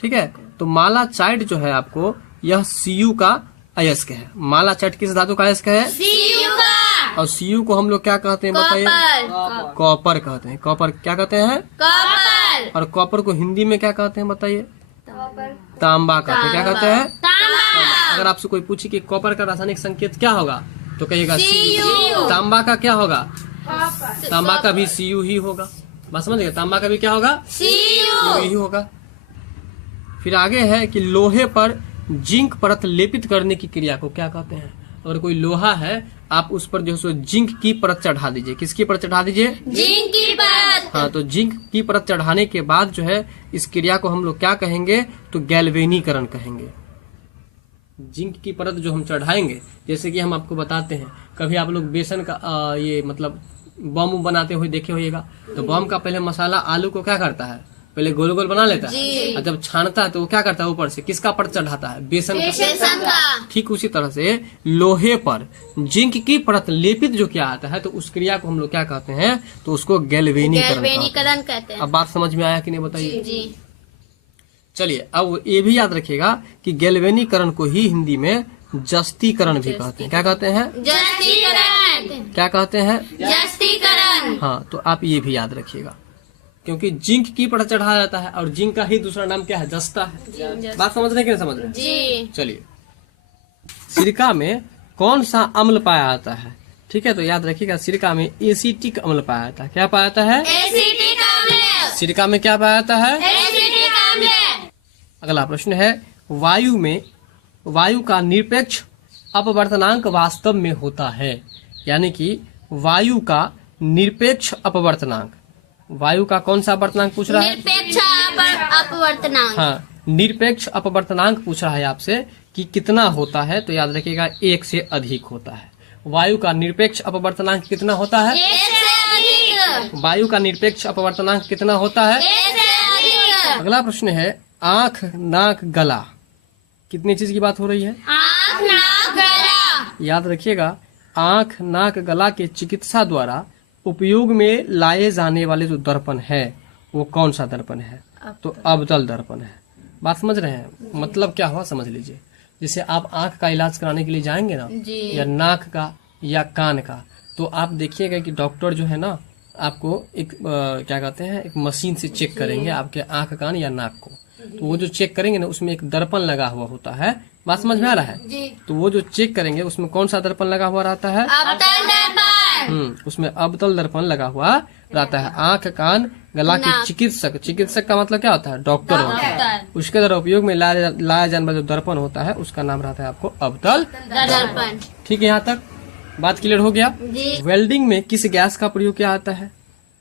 ठीक है। तो मालाचाइट जो है आपको यह Cu का अयस्क है। मालाचाइट किस धातु का अयस्क है? Cu का। और Cu को हम लोग क्या कहते हैं बताइए? कॉपर कहते हैं। कॉपर क्या कहते हैं? कॉपर। और कॉपर को हिंदी में क्या कहते हैं बताइए? तांबा कहते हैं। क्या कहते हैं? तांबा। अगर आपसे कोई पूछे कि कॉपर का रासायनिक संकेत क्या होगा तो कहिएगा Cu। तांबा का क्या होगा? तांबा का भी Cu ही होगा। बस समझ गए? तांबा का भी क्या होगा? Cu ही होगा। फिर आगे है कि लोहे पर जिंक परत लेपित करने की क्रिया को क्या कहते हैं? अगर कोई लोहा है आप उस पर जो है जिंक की परत चढ़ा दीजिए। किसकी परत चढ़ा दीजिए? जिंक की परत। हाँ, तो जिंक की परत चढ़ाने के बाद जो है इस क्रिया को हम लोग क्या कहेंगे, तो गैल्वेनीकरण कहेंगे। जिंक की परत जो हम चढ़ाएंगे, जैसे कि हम आपको बताते हैं, कभी आप लोग बेसन का ये मतलब बम बनाते हुए देखे होइएगा, तो बम का पहले मसाला आलू को क्या करता है, पहले गोल गोल बना लेता है, और जब छानता है तो वो क्या करता है, ऊपर से किसका परत चढ़ाता है, बेसन का। ठीक उसी तरह से लोहे पर जिंक की परत लेपित जो क्या आता है, तो उस क्रिया को हम लोग क्या कहते हैं, तो उसको गैल्वेनीकरण कहते हैं। अब बात समझ में आया कि नहीं बताइए। जी। चलिए, अब ये भी याद रखिएगा कि गैल्वेनीकरण को ही हिंदी में जस्तीकरण भी कहते हैं। क्या कहते हैं, जस्तीकरण। क्या कहते हैं, जस्तीकरण। हाँ, तो आप ये भी याद रखिएगा, क्योंकि जिंक की परत चढ़ाया जाता है और जिंक का ही दूसरा नाम क्या है, जस्ता है। बात समझ रहे कि नहीं समझ रहे? जी। चलिए, सिरका में कौन सा अम्ल पाया जाता है, ठीक है, तो याद रखिएगा सिरका में एसिटिक अम्ल पाया जाता है। क्या पाया जाता है, एसिटिक अम्ल। सिरका में क्या पाया जाता है, एसिटिक अम्ल। अगला प्रश्न है, वायु में वायु का निरपेक्ष अपवर्तनांक वास्तव में होता है, यानी कि वायु का निरपेक्ष अपवर्तनांक, वायु का कौन सा अपवर्तनांक पूछ रहा है, निरपेक्ष अपवर्तनांक। हाँ, निरपेक्ष अपवर्तनांक पूछ रहा है आपसे कि कितना होता है, तो याद रखिएगा 1 से अधिक होता है। वायु का निरपेक्ष अपवर्तनांक कितना होता है, 1 से अधिक। वायु का निरपेक्ष अपवर्तनांक कितना होता है। 1 से अधिक। अगला प्रश्न है, आंख नाक गला, कितनी चीज की बात हो रही है, आँख नाक गला। याद रखिएगा, आंख नाक गला के चिकित्सा द्वारा उपयोग में लाए जाने वाले जो दर्पण है वो कौन सा दर्पण है, तो अवतल दर्पण है। बात समझ रहे हैं, मतलब क्या हुआ समझ लीजिए। जैसे आप आंख का इलाज कराने के लिए जाएंगे ना, या नाक का या कान का, तो आप देखिएगा कि डॉक्टर जो है ना आपको एक क्या कहते हैं, एक मशीन से चेक करेंगे आपके आंख कान या नाक को। तो वो जो चेक करेंगे ना उसमें एक दर्पण लगा हुआ होता है। बात समझ में आ रहा है जी। तो वो जो चेक करेंगे उसमें कौन सा दर्पण लगा हुआ रहता है, अवतल दर्पण। उसमें अवतल दर्पण लगा हुआ रहता है। आंख कान गला के चिकित्सक, चिकित्सक का मतलब क्या होता है, डॉक्टर होता है। उसके द्वारा उपयोग में लाया जाने वाला जो दर्पण होता है उसका नाम रहता है आपको अवतल दर्पण। ठीक है, यहाँ तक बात क्लियर हो गया। जी। वेल्डिंग में किस गैस का प्रयोग किया जाता है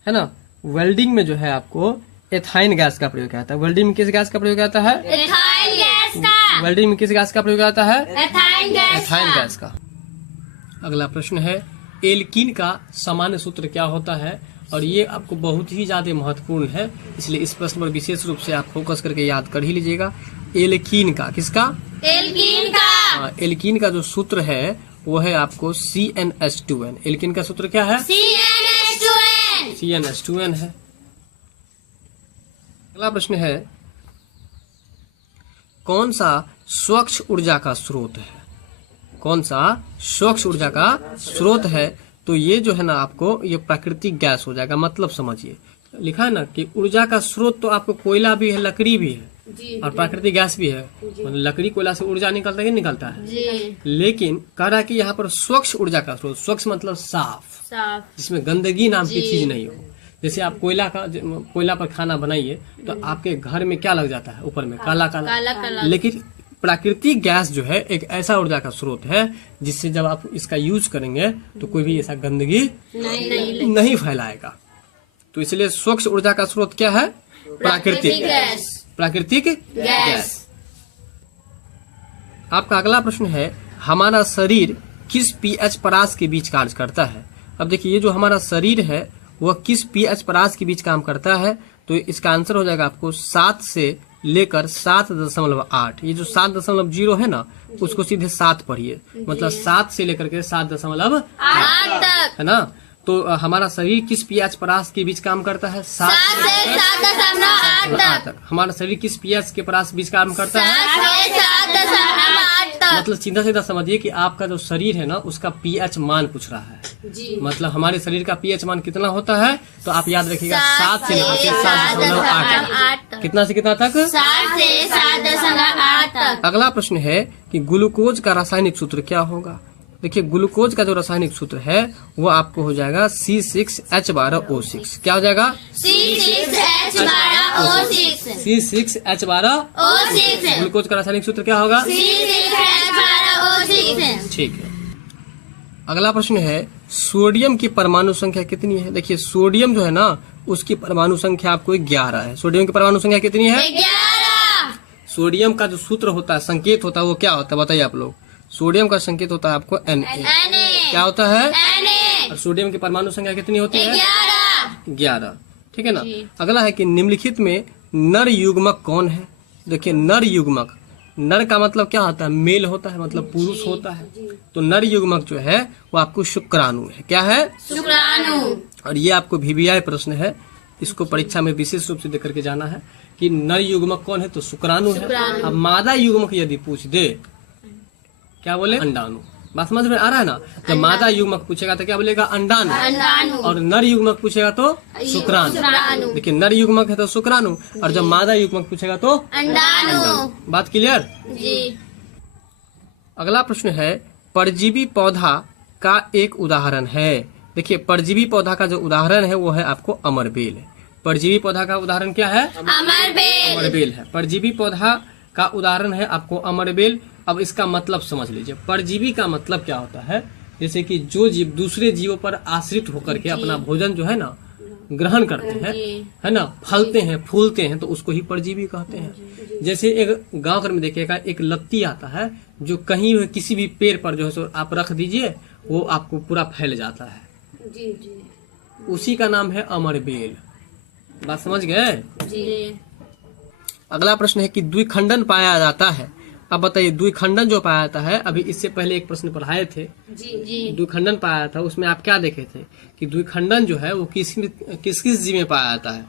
ना, वेल्डिंग में जो है आपको एथाइन गैस का प्रयोग किया जाता है। वेल्डिंग में किस गैस का प्रयोग किया जाता है, एथाइन गैस का। वेल्डिंग में किस गैस का प्रयोग किया जाता है, एथाइन गैस एथाइन का। गैस का। अगला प्रश्न है, एल्कीन का सामान्य सूत्र क्या होता है, और ये आपको बहुत ही ज्यादा महत्वपूर्ण है, इसलिए इस प्रश्न पर विशेष रूप से आप फोकस करके याद कर ही लीजिएगा। एल्कीन का, किसका, एल्कीन का। एल्कीन का जो सूत्र है वो है आपको CnH2n। एल्कीन का सूत्र क्या है, CnH2n। CnH2n है। अगला प्रश्न है, कौन सा स्वच्छ ऊर्जा का स्रोत है, कौन सा स्वच्छ ऊर्जा का स्रोत है, तो ये जो है ना आपको ये प्राकृतिक गैस हो जाएगा। मतलब समझिए, लिखा है ना कि ऊर्जा का स्रोत तो आपको कोयला भी है, लकड़ी भी है, और प्राकृतिक गैस भी है। मतलब लकड़ी कोयला से ऊर्जा निकलता है कि निकलता है, जी। लेकिन कह रहा है कि यहाँ पर स्वच्छ ऊर्जा का स्रोत, स्वच्छ मतलब साफ, साफ, जिसमें गंदगी नाम की चीज नहीं हो। जैसे आप कोयला पर खाना बनाइए तो आपके घर में क्या लग जाता है, ऊपर में काला काला। लेकिन प्राकृतिक गैस जो है एक ऐसा ऊर्जा का स्रोत है जिससे जब आप इसका यूज करेंगे तो कोई भी ऐसा गंदगी नहीं फैलाएगा। तो इसलिए स्वच्छ ऊर्जा का स्रोत क्या है, प्राकृतिक गैस। प्राकृतिक गैस। आपका अगला प्रश्न है, हमारा शरीर किस pH परास के बीच कार्य करता है। अब देखिए, ये जो हमारा शरीर है वह किस pH परास के बीच काम करता है, तो इसका आंसर हो जाएगा आपको 7 से लेकर 7.8। ये जो 7.0 है ना उसको सीधे 7 पढ़िए, मतलब 7 से लेकर के 7.8 तक है ना। तो हमारा शरीर किस pH परास के बीच काम करता है, 7 से 7.8 तक। हमारा शरीर किस pH के परास बीच काम करता है, 7 से 7.8 तक। मतलब सीधा सीधा समझिए कि आपका जो शरीर है ना उसका pH मान पूछ रहा है जी। मतलब हमारे शरीर का pH मान कितना होता है, तो आप याद रखिएगा 7 से लेकर 7.8 तक। कितना से कितना तक, 7 से 7.8 तक। अगला प्रश्न है कि ग्लूकोज का रासायनिक सूत्र क्या होगा। देखिए, ग्लूकोज का जो रासायनिक सूत्र है वो आपको हो जाएगा C6H12O6। क्या हो जाएगा, C6H12O6। C6H12O6। ग्लूकोज का रासायनिक सूत्र क्या होगा, C6H12O6। ठीक है। अगला प्रश्न है, सोडियम की परमाणु संख्या कितनी है। देखिए, सोडियम जो है ना उसकी परमाणु संख्या आपको 11 है। सोडियम की परमाणु संख्या कितनी है? 11। सोडियम का जो सूत्र होता है, संकेत होता है, वो क्या होता है बताइए आप लोग। सोडियम का संकेत होता है आपको Na। क्या होता है? Na। और सोडियम की परमाणु संख्या कितनी होती है? 11। ठीक है ना। अगला है कि निम्नलिखित में नर युग्मक कौन है? देखिए नर युग्मक, नर का मतलब क्या होता है? मेल होता है, मतलब पुरुष होता है। तो नर युग्मक जो है वो आपको शुक्राणु है। क्या है? शुक्राणु। और ये आपको VVI प्रश्न है, इसको परीक्षा में विशेष रूप से देकर के जाना है कि नर युग्मक कौन है, तो शुक्राणु है। अब मादा युग्मक यदि पूछ दे, क्या बोले? अंडाणु। बात समझ में आ रहा है ना। जब मादा युग्मक पूछेगा तो क्या बोलेगा? अंडाणु। अंडाणु। और नर युग्मक पूछेगा तो शुक्राणु। देखिए नर युग्मक है तो शुक्राणु, और जब मादा युग्मक पूछेगा तो अंडाणु। बात क्लियर? जी। अगला प्रश्न है परजीवी पौधा का एक उदाहरण है। देखिए परजीवी पौधा का जो उदाहरण है वो है आपको अमरबेल। परजीवी पौधा का उदाहरण क्या है? अमरबेल। अमरबेल है। परजीवी पौधा का उदाहरण है आपको अमरबेल। अब इसका मतलब समझ लीजिए। परजीवी का मतलब क्या होता है? जैसे कि जो जीव दूसरे जीवों पर आश्रित होकर के अपना भोजन जो है ना ग्रहण करते हैं, है ना, फलते हैं, फूलते हैं, तो उसको ही परजीवी कहते हैं। जैसे एक गांव घर में देखिएगा एक लत्ती आता है जो कहीं किसी भी पेड़ पर जो है सो आप रख दीजिए, वो आपको पूरा फैल जाता है। उसी का नाम है अमरबेल। बात समझ गए? जी। अगला प्रश्न है कि द्विखंडन पाया जाता है। अब बताइए द्विखंडन जो पाया जाता है, अभी इससे पहले एक प्रश्न पढ़ाए थे, जी। द्विखंडन पाया था, उसमें आप क्या देखे थे कि द्विखंडन जो है वो किस किस जीव में पाया जाता है?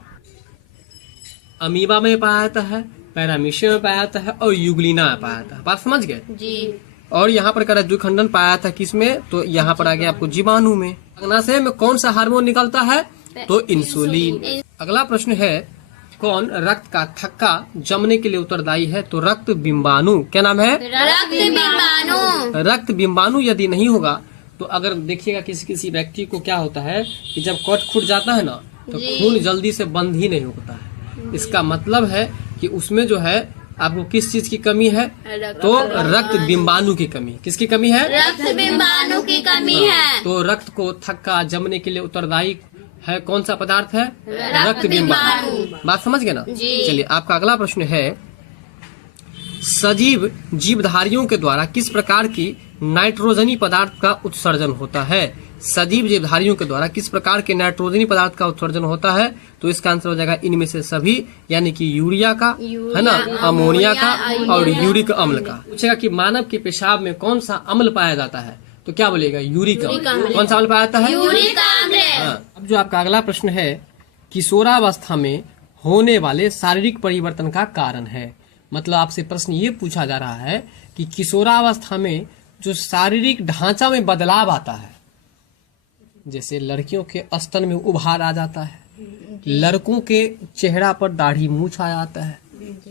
अमीबा में पाया जाता है, पैरामीशियम में पाया जाता है और यूग्लिना में पाया जाता है। बात समझ गए? जी। और यहाँ पर कह द्विखंडन पाया था किस में? तो यहाँ पर आ गया आपको जीवाणु में। अग्नाशय में कौन सा हार्मोन निकलता है? तो इंसुलिन। अगला प्रश्न है कौन रक्त का थक्का जमने के लिए उत्तरदायी है? तो रक्त बिंबाणु। क्या नाम है? रक्त बिंबाणु। रक्त बिंबाणु यदि नहीं होगा तो अगर देखिएगा किसी व्यक्ति को क्या होता है कि जब कट खुट जाता है ना तो खून जल्दी से बंद ही नहीं होता है। इसका मतलब है कि उसमें जो है आपको किस चीज की कमी है? तो रक्त बिंबाणु की कमी। किसकी कमी है? रक्त बिंबाणु की कमी है। तो रक्त को थक्का जमने के लिए उत्तरदायी है कौन सा पदार्थ है? रक्त बिंबाणु। बात समझ गए ना? चलिए आपका अगला प्रश्न है सजीव जीवधारियों के द्वारा किस प्रकार की नाइट्रोजनी पदार्थ का उत्सर्जन होता है? सजीव जीवधारियों के द्वारा किस प्रकार के नाइट्रोजनी पदार्थ का उत्सर्जन होता है? तो इसका आंसर हो जाएगा इनमें से सभी, यानी कि यूरिया का, है ना, अमोनिया का और यूरिक अम्ल का। पूछेगा कि मानव के पेशाब में कौन सा अम्ल पाया जाता है? तो क्या बोलेगा? यूरिक अम्ल। कौन सा अम्ल पाया जाता है? यूरिक अम्ल। अब जो आपका अगला प्रश्न है किशोरावस्था में होने वाले शारीरिक परिवर्तन का कारण है। मतलब आपसे प्रश्न ये पूछा जा रहा है कि किशोरावस्था में जो शारीरिक ढांचा में बदलाव आता है, जैसे लड़कियों के स्तन में उभार आ जाता है, लड़कों के चेहरा पर दाढ़ी मूछ आ जाता है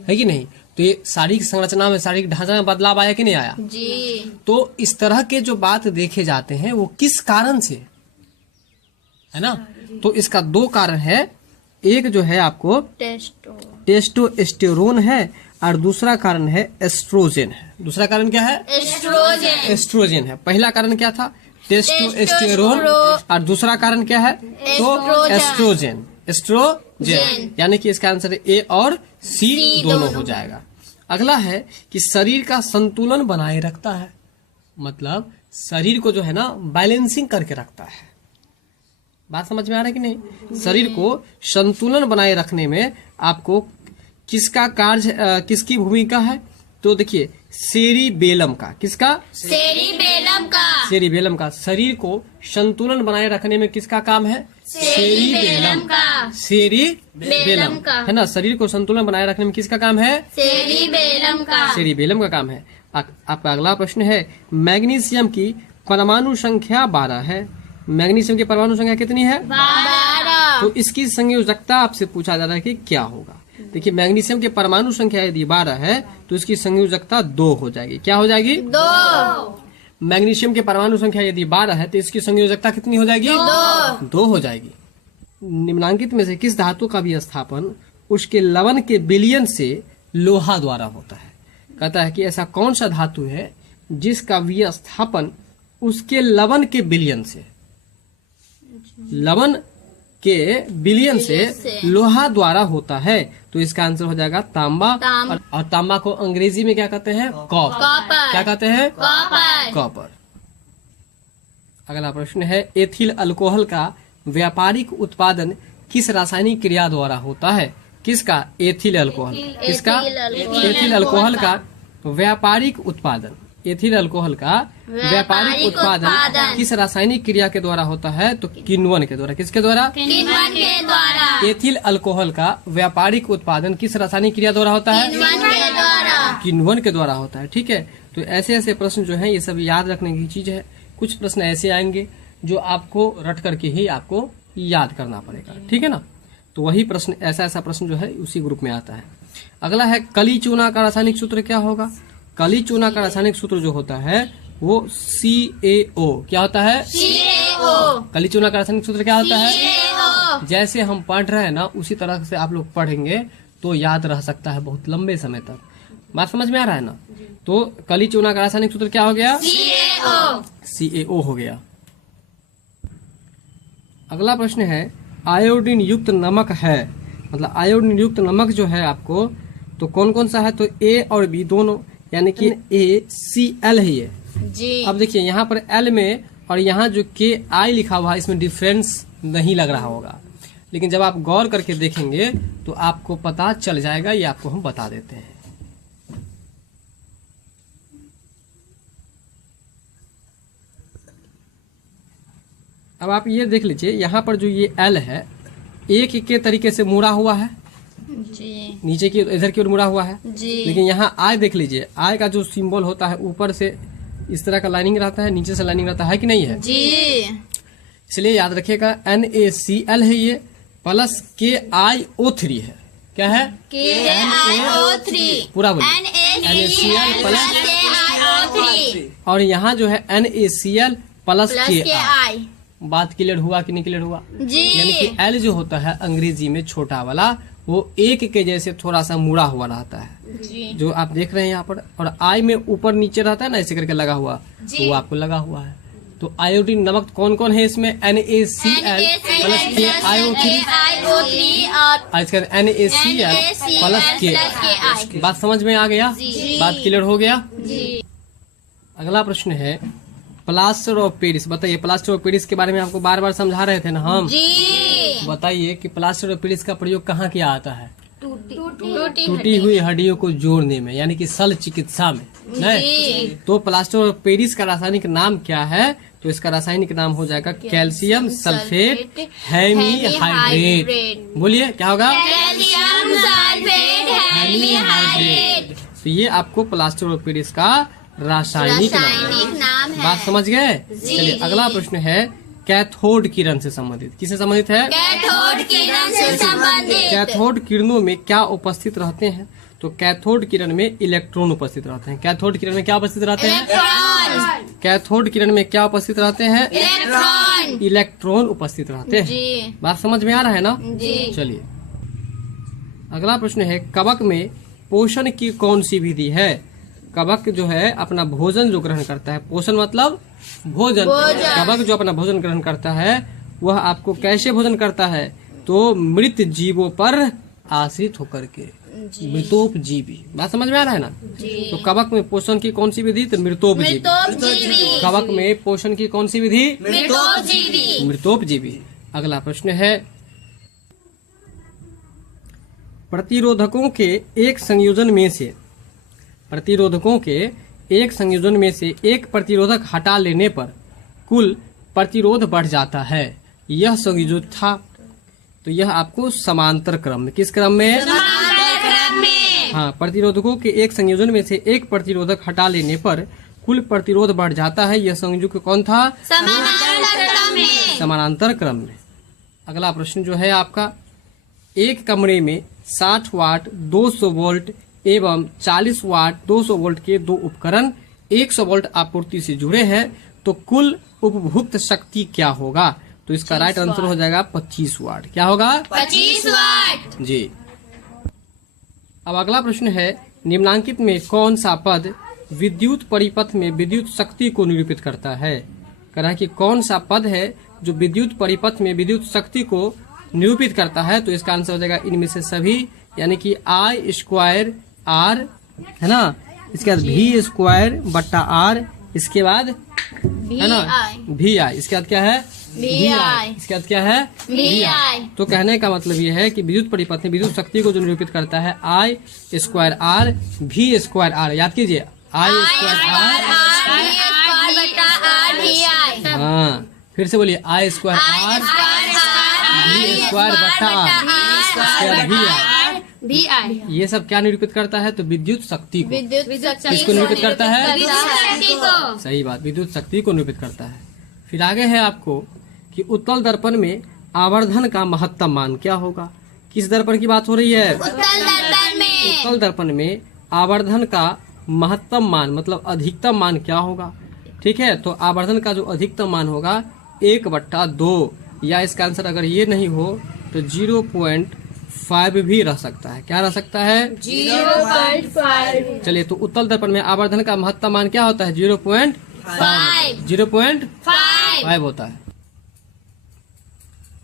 कि नहीं? तो ये शारीरिक संरचना में, शारीरिक ढांचा में बदलाव आया कि नहीं आया? जी। तो इस तरह के जो बात देखे जाते हैं वो किस कारण से है ना? तो इसका दो कारण है। एक जो है आपको टेस्टोस्टेरोन है और दूसरा कारण है एस्ट्रोजन है। दूसरा कारण क्या है? एस्ट्रोजन। एस्ट्रोजन है। पहला कारण क्या था? टेस्टोस्टेरोन। और दूसरा कारण क्या है? तो एस्ट्रोजन। एस्ट्रोजन, यानी कि इसका आंसर ए और सी दोनों हो जाएगा। अगला है कि शरीर का संतुलन बनाए रखता है। मतलब शरीर को जो है ना बैलेंसिंग करके रखता है। बात समझ में आ रहा है कि नहीं? शरीर को संतुलन बनाए रखने में आपको किसका कार्य, किसकी भूमिका है? तो देखिए सेरिबेलम का। किसका? सेरिबेलम का। सेरिबेलम का। शरीर को संतुलन बनाए रखने में किसका काम है? सेरिबेलम का। सेरिबेलम का, है ना। शरीर को संतुलन बनाए रखने में किसका काम है? सेरिबेलम का। सेरिबेलम का काम है। आपका अगला प्रश्न है मैग्नीशियम की परमाणु संख्या 12 है। मैग्नीशियम की परमाणु संख्या कितनी है? 12। तो इसकी संयोजकता आपसे पूछा जा रहा है कि क्या होगा। देखिए मैग्नीशियम की परमाणु संख्या यदि 12 है तो इसकी संयोजकता 2 हो जाएगी। क्या हो जाएगी? 2। मैग्नीशियम की परमाणु संख्या यदि 12 है तो इसकी संयोजकता कितनी हो जाएगी? 2 हो जाएगी। निम्नांकित में से किस धातु का भी स्थापन उसके लवण के विलयन से लोहा द्वारा होता है? कहता है कि ऐसा कौन सा धातु है जिसका विस्थापन उसके लवण के विलयन से, लवण के विलयन से लोहा द्वारा होता है। तो इसका आंसर हो जाएगा तांबा। और तांबा को अंग्रेजी में क्या कहते हैं? कॉपर। कॉपर। क्या कहते हैं? कॉपर। कॉपर। अगला प्रश्न है एथिल अल्कोहल का व्यापारिक उत्पादन किस रासायनिक क्रिया द्वारा होता है? किसका? Ethyl alcohol. किसका? एथिल अल्कोहल का व्यापारिक उत्पादन। एथिल अल्कोहल का व्यापारिक उत्पादन किस रासायनिक क्रिया के द्वारा होता है? तो किण्वन के द्वारा। किसके द्वारा? किण्वन के द्वारा। एथिल अल्कोहल का व्यापारिक उत्पादन किस रासायनिक क्रिया द्वारा होता है? किण्वन के द्वारा। किण्वन के द्वारा होता है। ठीक है, तो ऐसे ऐसे प्रश्न जो है ये सब याद रखने की चीज है। कुछ प्रश्न ऐसे आएंगे जो आपको रट करके ही आपको याद करना पड़ेगा। ठीक है ना, तो वही प्रश्न ऐसा प्रश्न जो है उसी ग्रुप में आता है। अगला है कली चूना का रासायनिक सूत्र क्या होगा? कली चूना का रासायनिक सूत्र जो होता है वो CaO। क्या होता है? CaO। कली चूना का रासायनिक सूत्र क्या होता है? CaO। जैसे हम पढ़ रहे हैं ना उसी तरह से आप लोग पढ़ेंगे तो याद रह सकता है बहुत लंबे समय तक। बात समझ में आ रहा है ना? तो कली चूना का रासायनिक सूत्र क्या हो गया? CaO हो गया। अगला प्रश्न है आयोडीन युक्त नमक है, मतलब आयोडीन युक्त नमक जो है आपको तो कौन कौन सा है? तो A और B दोनों, यानी कि ACl है ये। जी। अब देखिए यहाँ पर L में और यहाँ जो KI लिखा हुआ है इसमें डिफरेंस नहीं लग रहा होगा, लेकिन जब आप गौर करके देखेंगे तो आपको पता चल जाएगा। ये आपको हम बता देते हैं। अब आप ये देख लीजिए यहाँ पर जो ये L है एक के तरीके से मुड़ा हुआ है, जी। नीचे की इधर की ओर मुड़ा हुआ है। जी। लेकिन यहाँ I देख लीजिए, I का जो सिंबल होता है ऊपर से इस तरह का लाइनिंग रहता है, नीचे से लाइनिंग रहता है कि नहीं है? जी। इसलिए याद रखिएगा NaCl है ये प्लस KiO3 है। क्या है? KiO3। पूरा बोलिए। NaCl plus KiO3। और यहाँ जो है NaCl plus plus Ki। KI। बात क्लियर हुआ कि नहीं क्लियर हुआ? जी। यानी कि L जो होता है अंग्रेजी में छोटा वाला वो एक के जैसे थोड़ा सा मुड़ा हुआ रहता है, जी। जो आप देख रहे हैं यहाँ पर। और I में ऊपर नीचे रहता है ना ऐसे करके लगा हुआ, तो वो आपको लगा हुआ है। तो आयोडीन नमक कौन कौन है इसमें? NaCl प्लस KiO3 और इसके बाद NaCl प्लस KI। बात समझ में आ गया? बात क्लियर हो गया? अगला प्रश्न है प्लास्टर ऑफ पेरिस। बताइए प्लास्टर ऑफ पेरिस के बारे में आपको बार बार समझा रहे थे ना हम। जी। बताइए कि प्लास्टर ऑफ पेरिस का प्रयोग कहाँ किया जाता है? टूटी टूटी हुई हड्डियों को जोड़ने में, यानी कि शल्य चिकित्सा में। नहीं? तो प्लास्टर ऑफ पेरिस का रासायनिक नाम क्या है? तो इसका रासायनिक नाम हो जाएगा कैल्शियम सल्फेट हेमीहाइड्रेट। बोलिए क्या होगा? Calcium sulphate hemihydrate. तो ये आपको प्लास्टर ऑफ पेरिस का रासायनिक नाम है। बात समझ गए? चलिए अगला प्रश्न है कैथोड किरण से संबंधित। किससे संबंधित है? कैथोड किरण से संबंधित। कैथोड किरणों में क्या उपस्थित रहते हैं? तो कैथोड किरण में इलेक्ट्रॉन उपस्थित रहते हैं। कैथोड किरण में क्या उपस्थित रहते हैं? इलेक्ट्रॉन। कैथोड किरण में क्या उपस्थित रहते हैं? इलेक्ट्रॉन। इलेक्ट्रॉन उपस्थित रहते हैं। जी। बात समझ में आ रहा है ना? जी। चलिए अगला प्रश्न है कवक में पोषण की कौन सी विधि है? कवक जो है अपना भोजन जो ग्रहण करता है, पोषण मतलब भोजन। कवक जो अपना भोजन ग्रहण करता है वह आपको कैसे भोजन करता है? तो मृत जीवों पर आश्रित होकर के, मृतोपजीवी। बात समझ में आ रहा है ना? तो कवक में पोषण की कौन सी विधि? तो मृतोपजीवी। कवक में पोषण की कौन सी विधि? मृतोपजीवी। अगला प्रश्न है प्रतिरोधकों के एक संयोजन में से एक प्रतिरोधक हटा लेने पर कुल प्रतिरोध बढ़ जाता है। यह संयोजन था। तो यह आपको समांतर क्रम में, किस क्रम में? समांतर क्रम में। हाँ, प्रतिरोधकों के एक संयोजन में से एक प्रतिरोधक हटा लेने पर कुल प्रतिरोध बढ़ जाता है। यह संयोजक कौन था? समांतर क्रम में। समानांतर क्रम में। अगला प्रश्न जो है आपका एक कमरे में 60 वाट 200 वोल्ट एवं 40 वाट 200 वोल्ट के दो उपकरण 100 वोल्ट आपूर्ति से जुड़े हैं, तो कुल उपभुक्त शक्ति क्या होगा? तो इसका राइट आंसर हो जाएगा 25 वाट। क्या होगा? 25 वाट। जी। अब अगला प्रश्न है निम्नांकित में कौन सा पद विद्युत परिपथ में विद्युत शक्ति को निरूपित करता है? कह रहा है कि कौन सा पद है जो विद्युत परिपथ में विद्युत शक्ति को निरूपित करता है, तो इसका आंसर हो जाएगा इनमें से सभी, यानी कि आई स्क्वायर आर, है ना, इसके बाद भी स्क्वायर बट्टा आर, इसके बाद है ना भी आई, इसके बाद क्या है भी आई, इसके बाद क्या है भी आई। तो कहने का मतलब ये है कि विद्युत परिपथ में विद्युत शक्ति को जो निरूपित करता है आई स्क्वायर आर भी स्क्वायर आर, याद कीजिए आई स्क्वायर आर, बटा आर भी आई। हाँ फिर से बोलिए आई स्क्वायर आर भी स्क्वायर बटा आर भी आई। भी आई। ये सब क्या निरूपित करता है, तो विद्युत शक्ति को। विद्युत किसको निरूपित करता है, शक्ति को। सही बात, विद्युत शक्ति को निरूपित करता है। फिर आगे है आपको कि उत्तल दर्पण में आवर्धन का महत्तम मान क्या होगा। किस दर्पण की बात हो रही है, उत्तल दर्पण में। उत्तल दर्पण में आवर्धन का महत्तम मान मतलब अधिकतम मान क्या होगा। ठीक है, तो आवर्धन का जो अधिकतम मान होगा 1/2, या इसका आंसर अगर ये नहीं हो तो 0.5 भी रह सकता है। क्या रह सकता है, 0.5। चलिए, तो उत्तल दर्पण में आवर्धन का महत्तम मान क्या होता है, 0.5 होता है।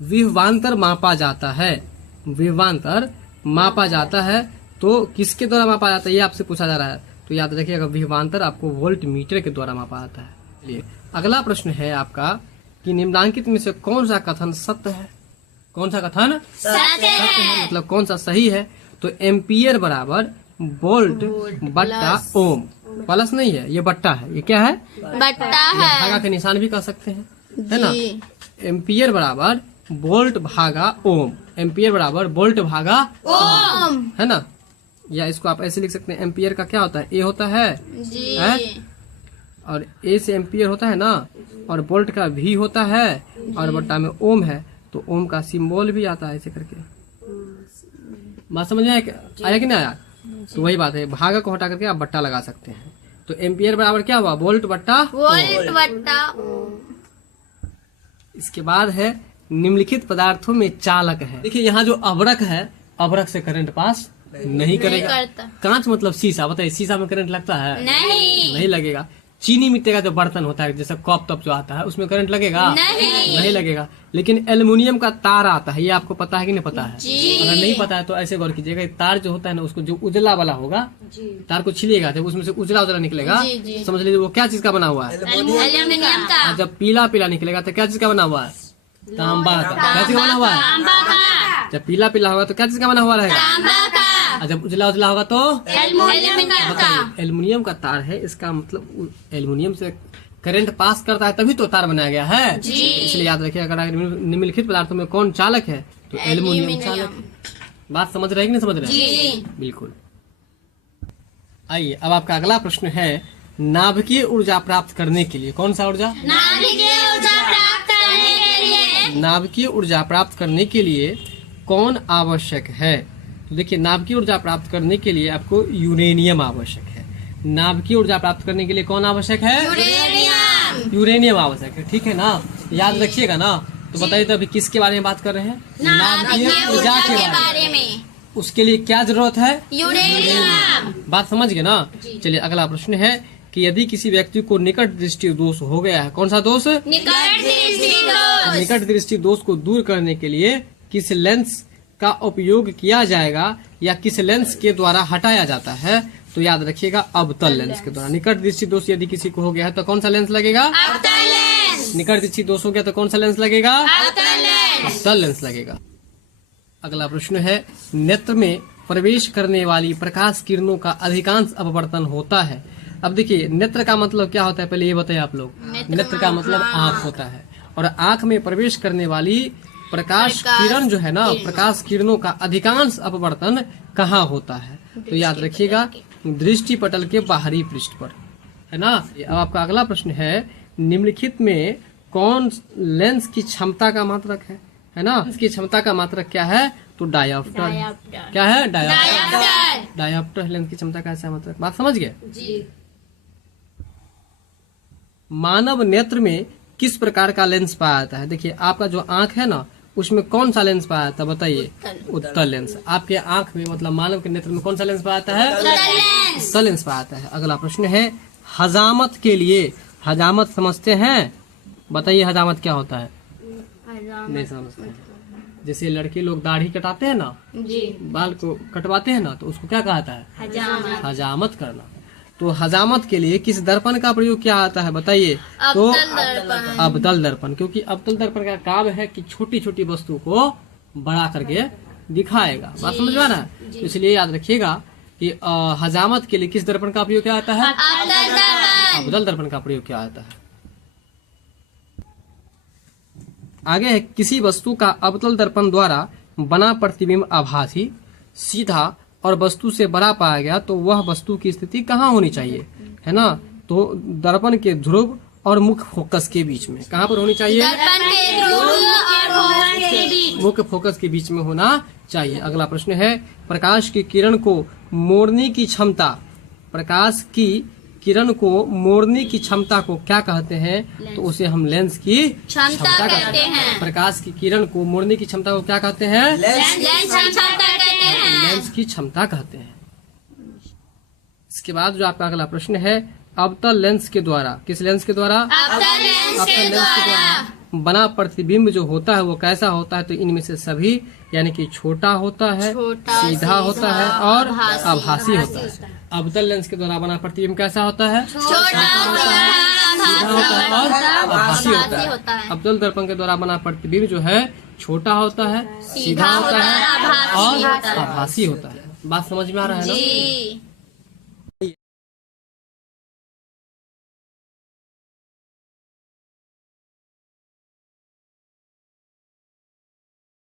विभवांतर मापा जाता है, विभवांतर मापा जाता है, तो किसके द्वारा मापा जाता है, ये आपसे पूछा जा रहा है। तो याद रखिएगा विभवांतर आपको वोल्ट मीटर के द्वारा मापा जाता है। चलिए अगला प्रश्न है आपका कि निम्नलिखित में से कौन सा कथन सत्य है। कौन सा कथन सत्य है, मतलब कौन सा सही है, तो एम्पियर बराबर वोल्ट बट्टा ओम, प्लस नहीं है, ये बट्टा है, ये क्या है, बट्टा ये है। भागा के निशान भी कह सकते हैं, है ना। एम्पियर बराबर वोल्ट भागा ओम, एम्पियर बराबर वोल्ट भागा ओम। है ना, या इसको आप ऐसे लिख सकते हैं, एम्पियर का क्या होता है, ए होता है, जी। और ए से एम्पियर होता है ना, और वोल्ट का भी होता है, और बट्टा में ओम है, तो ओम का सिंबल भी आता है ऐसे करके। बात समझ में आया कि नहीं आया, तो वही बात है, भागा को हटा करके आप बट्टा लगा सकते हैं। तो एम्पियर बराबर क्या हुआ, वोल्ट बट्टा। वोल्ट बट्टा। इसके बाद है निम्नलिखित पदार्थों में चालक है। देखिए यहाँ जो अवरक है, अवरक से करंट पास नहीं करेगा। करता। कांच मतलब शीशा, बताइए शीशा में करंट लगता है, नहीं लगेगा। चीनी मिट्टी का जो बर्तन होता है जैसे कप तप जो आता है, उसमें करंट लगेगा, नहीं लगेगा। लेकिन एल्युमिनियम का तार आता है, ये आपको पता है कि नहीं पता है, अगर नहीं पता है तो ऐसे गौर कीजिएगा, तार जो होता है ना, उसको जो उजला वाला होगा, तार को छिलिएगा जब उसमें से उजला उजला निकलेगा, समझ लीजिए वो क्या चीज का बना हुआ है, एल्यूमिनियम का। और जब पीला पीला निकलेगा तो क्या चीज का बना हुआ है, तांबा का। क्या चीज का बना हुआ है, तांबा का। जब पीला पीला होगा तो क्या चीज का बना हुआ रहेगा, तांबा का। और जब उजला उजला होगा तो एल्यूमिनियम का। एल्युमिनियम का तार है, इसका मतलब एल्युमिनियम से करंट पास करता है, तभी तो तार बनाया गया है। इसलिए याद रखिए, अगर निम्नलिखित पदार्थों में कौन चालक है, तो एल्युमिनियम चालक है। बात समझ रहे हैं कि नहीं समझ रहे हैं, बिल्कुल। आइए अब आपका अगला प्रश्न है, नाभिकीय ऊर्जा प्राप्त करने के लिए, कौन सा ऊर्जा, नाभिकीय ऊर्जा प्राप्त करने के लिए। नाभिकीय ऊर्जा प्राप्त करने के लिए कौन आवश्यक है। तो देखिए, नाभिकीय ऊर्जा प्राप्त करने के लिए आपको यूरेनियम आवश्यक है। नाभिकीय ऊर्जा प्राप्त करने के लिए कौन आवश्यक है, यूरेनियम। यूरेनियम आवश्यक है, ठीक है ना, याद रखिएगा ना। तो बताइए, तो अभी किसके बारे में बात कर रहे हैं, नाभिकीय ऊर्जा के बारे में। उसके लिए क्या जरूरत है, यूरेनियम। बात समझ गए ना। चलिए अगला प्रश्न है कि यदि किसी व्यक्ति को निकट दृष्टि दोष हो गया है, कौन सा दोष, निकट दृष्टि दोष। निकट दृष्टि दोष को दूर करने के लिए किस लेंस का उपयोग किया जाएगा, या किस लेंस के द्वारा हटाया जाता है। तो याद रखिएगा, अवतल लेंस के द्वारा। निकट दृष्टि दोष यदि किसी को हो गया है तो कौन सा लेंस लगेगा, अवतल लेंस। निकट दृष्टि दोष हो गया तो कौन सा लेंस लगेगा, अवतल लेंस। अवतल लेंस लगेगा। अगला प्रश्न है, नेत्र में प्रवेश करने वाली प्रकाश किरणों का अधिकांश अपवर्तन होता है। अब देखिए, नेत्र का मतलब क्या होता है, पहले ये बताइए आप लोग। नेत्र का मतलब आँख होता है, और आँख में प्रवेश करने वाली प्रकाश किरण जो है ना, प्रकाश किरणों का अधिकांश अपवर्तन कहाँ होता है। तो याद रखिएगा, दृष्टि पटल के बाहरी पृष्ठ पर, है ना। अब आपका अगला प्रश्न है, निम्नलिखित में कौन लेंस की क्षमता का मात्रक है ना। इसकी क्षमता का मात्रक क्या है, तो डायोप्टर। क्या है, डायोप्टर। डायोप्टर लेंस की क्षमता का ऐसा मात्रक। बात समझ गए। मानव नेत्र में किस प्रकार का लेंस पाया जाता है। देखिए, आपका जो आंख है ना, उसमें कौन सा लेंस पाया जाता है, बताइए, उत्तल लेंस। आपके आंख में मतलब मानव के नेत्र में कौन सा लेंस पाया जाता है, उत्तल लेंस पाया जाता है। अगला प्रश्न है, हजामत के लिए, हजामत समझते हैं, बताइए हजामत क्या होता है, नहीं समझते हैं। जैसे लड़के लोग दाढ़ी कटाते हैं ना, जी। बाल को कटवाते हैं ना, तो उसको क्या कहता है? हजामत। हजामत करना। तो हजामत के लिए किस दर्पण का प्रयोग क्या आता है बताइए? तो अब्दल दर्पण। अब्दल दर्पण, क्योंकि अब्दल दर्पण का काम है कि छोटी छोटी वस्तु को बड़ा करके दिखाएगा। बात समझ में आ रहा है? तो इसलिए याद रखिएगा कि हजामत के लिए किस दर्पण का प्रयोग क्या आता है? अब्दल दर्पण। अब्दल दर्पण का प्रयोग क्या आता है? आगे है, किसी वस्तु का अवतल दर्पण द्वारा बना प्रतिबिंब आभासी, सीधा और वस्तु से बड़ा पाया गया तो वह वस्तु की स्थिति कहाँ होनी चाहिए, है ना? तो दर्पण के ध्रुव और मुख्य फोकस के बीच में। कहाँ पर होनी चाहिए? दर्पण के ध्रुव और फोकस के बीच। मुख्य फोकस के बीच में होना चाहिए। अगला प्रश्न है, प्रकाश की किरण को मोड़ने की क्षमता, प्रकाश की किरण को मोड़ने की क्षमता को क्या कहते हैं? तो उसे हम लेंस की क्षमता कहते हैं। प्रकाश की किरण को मोड़ने की क्षमता को क्या कहते हैं? लेंस क्षमता कहते हैं। लेंस की क्षमता कहते हैं। इसके बाद जो आपका अगला प्रश्न है, अवतल लेंस के द्वारा, किस लेंस के द्वारा? अवतल लेंस के द्वारा बना प्रतिबिंब जो होता है वो कैसा होता है? तो इनमें से सभी यानी कि छोटा होता है, छोटा, सीधा होता है और आभासी आभासी होता है। अवतल लेंस के द्वारा बना प्रतिबिंब कैसा होता है? छोटा, सीधा होता है और आभासी होता है। होता है। अवतल दर्पण के द्वारा बना प्रतिबिंब जो है छोटा होता है, सीधा होता है और आभासी होता है। बात समझ में आ रहा है ना? जी।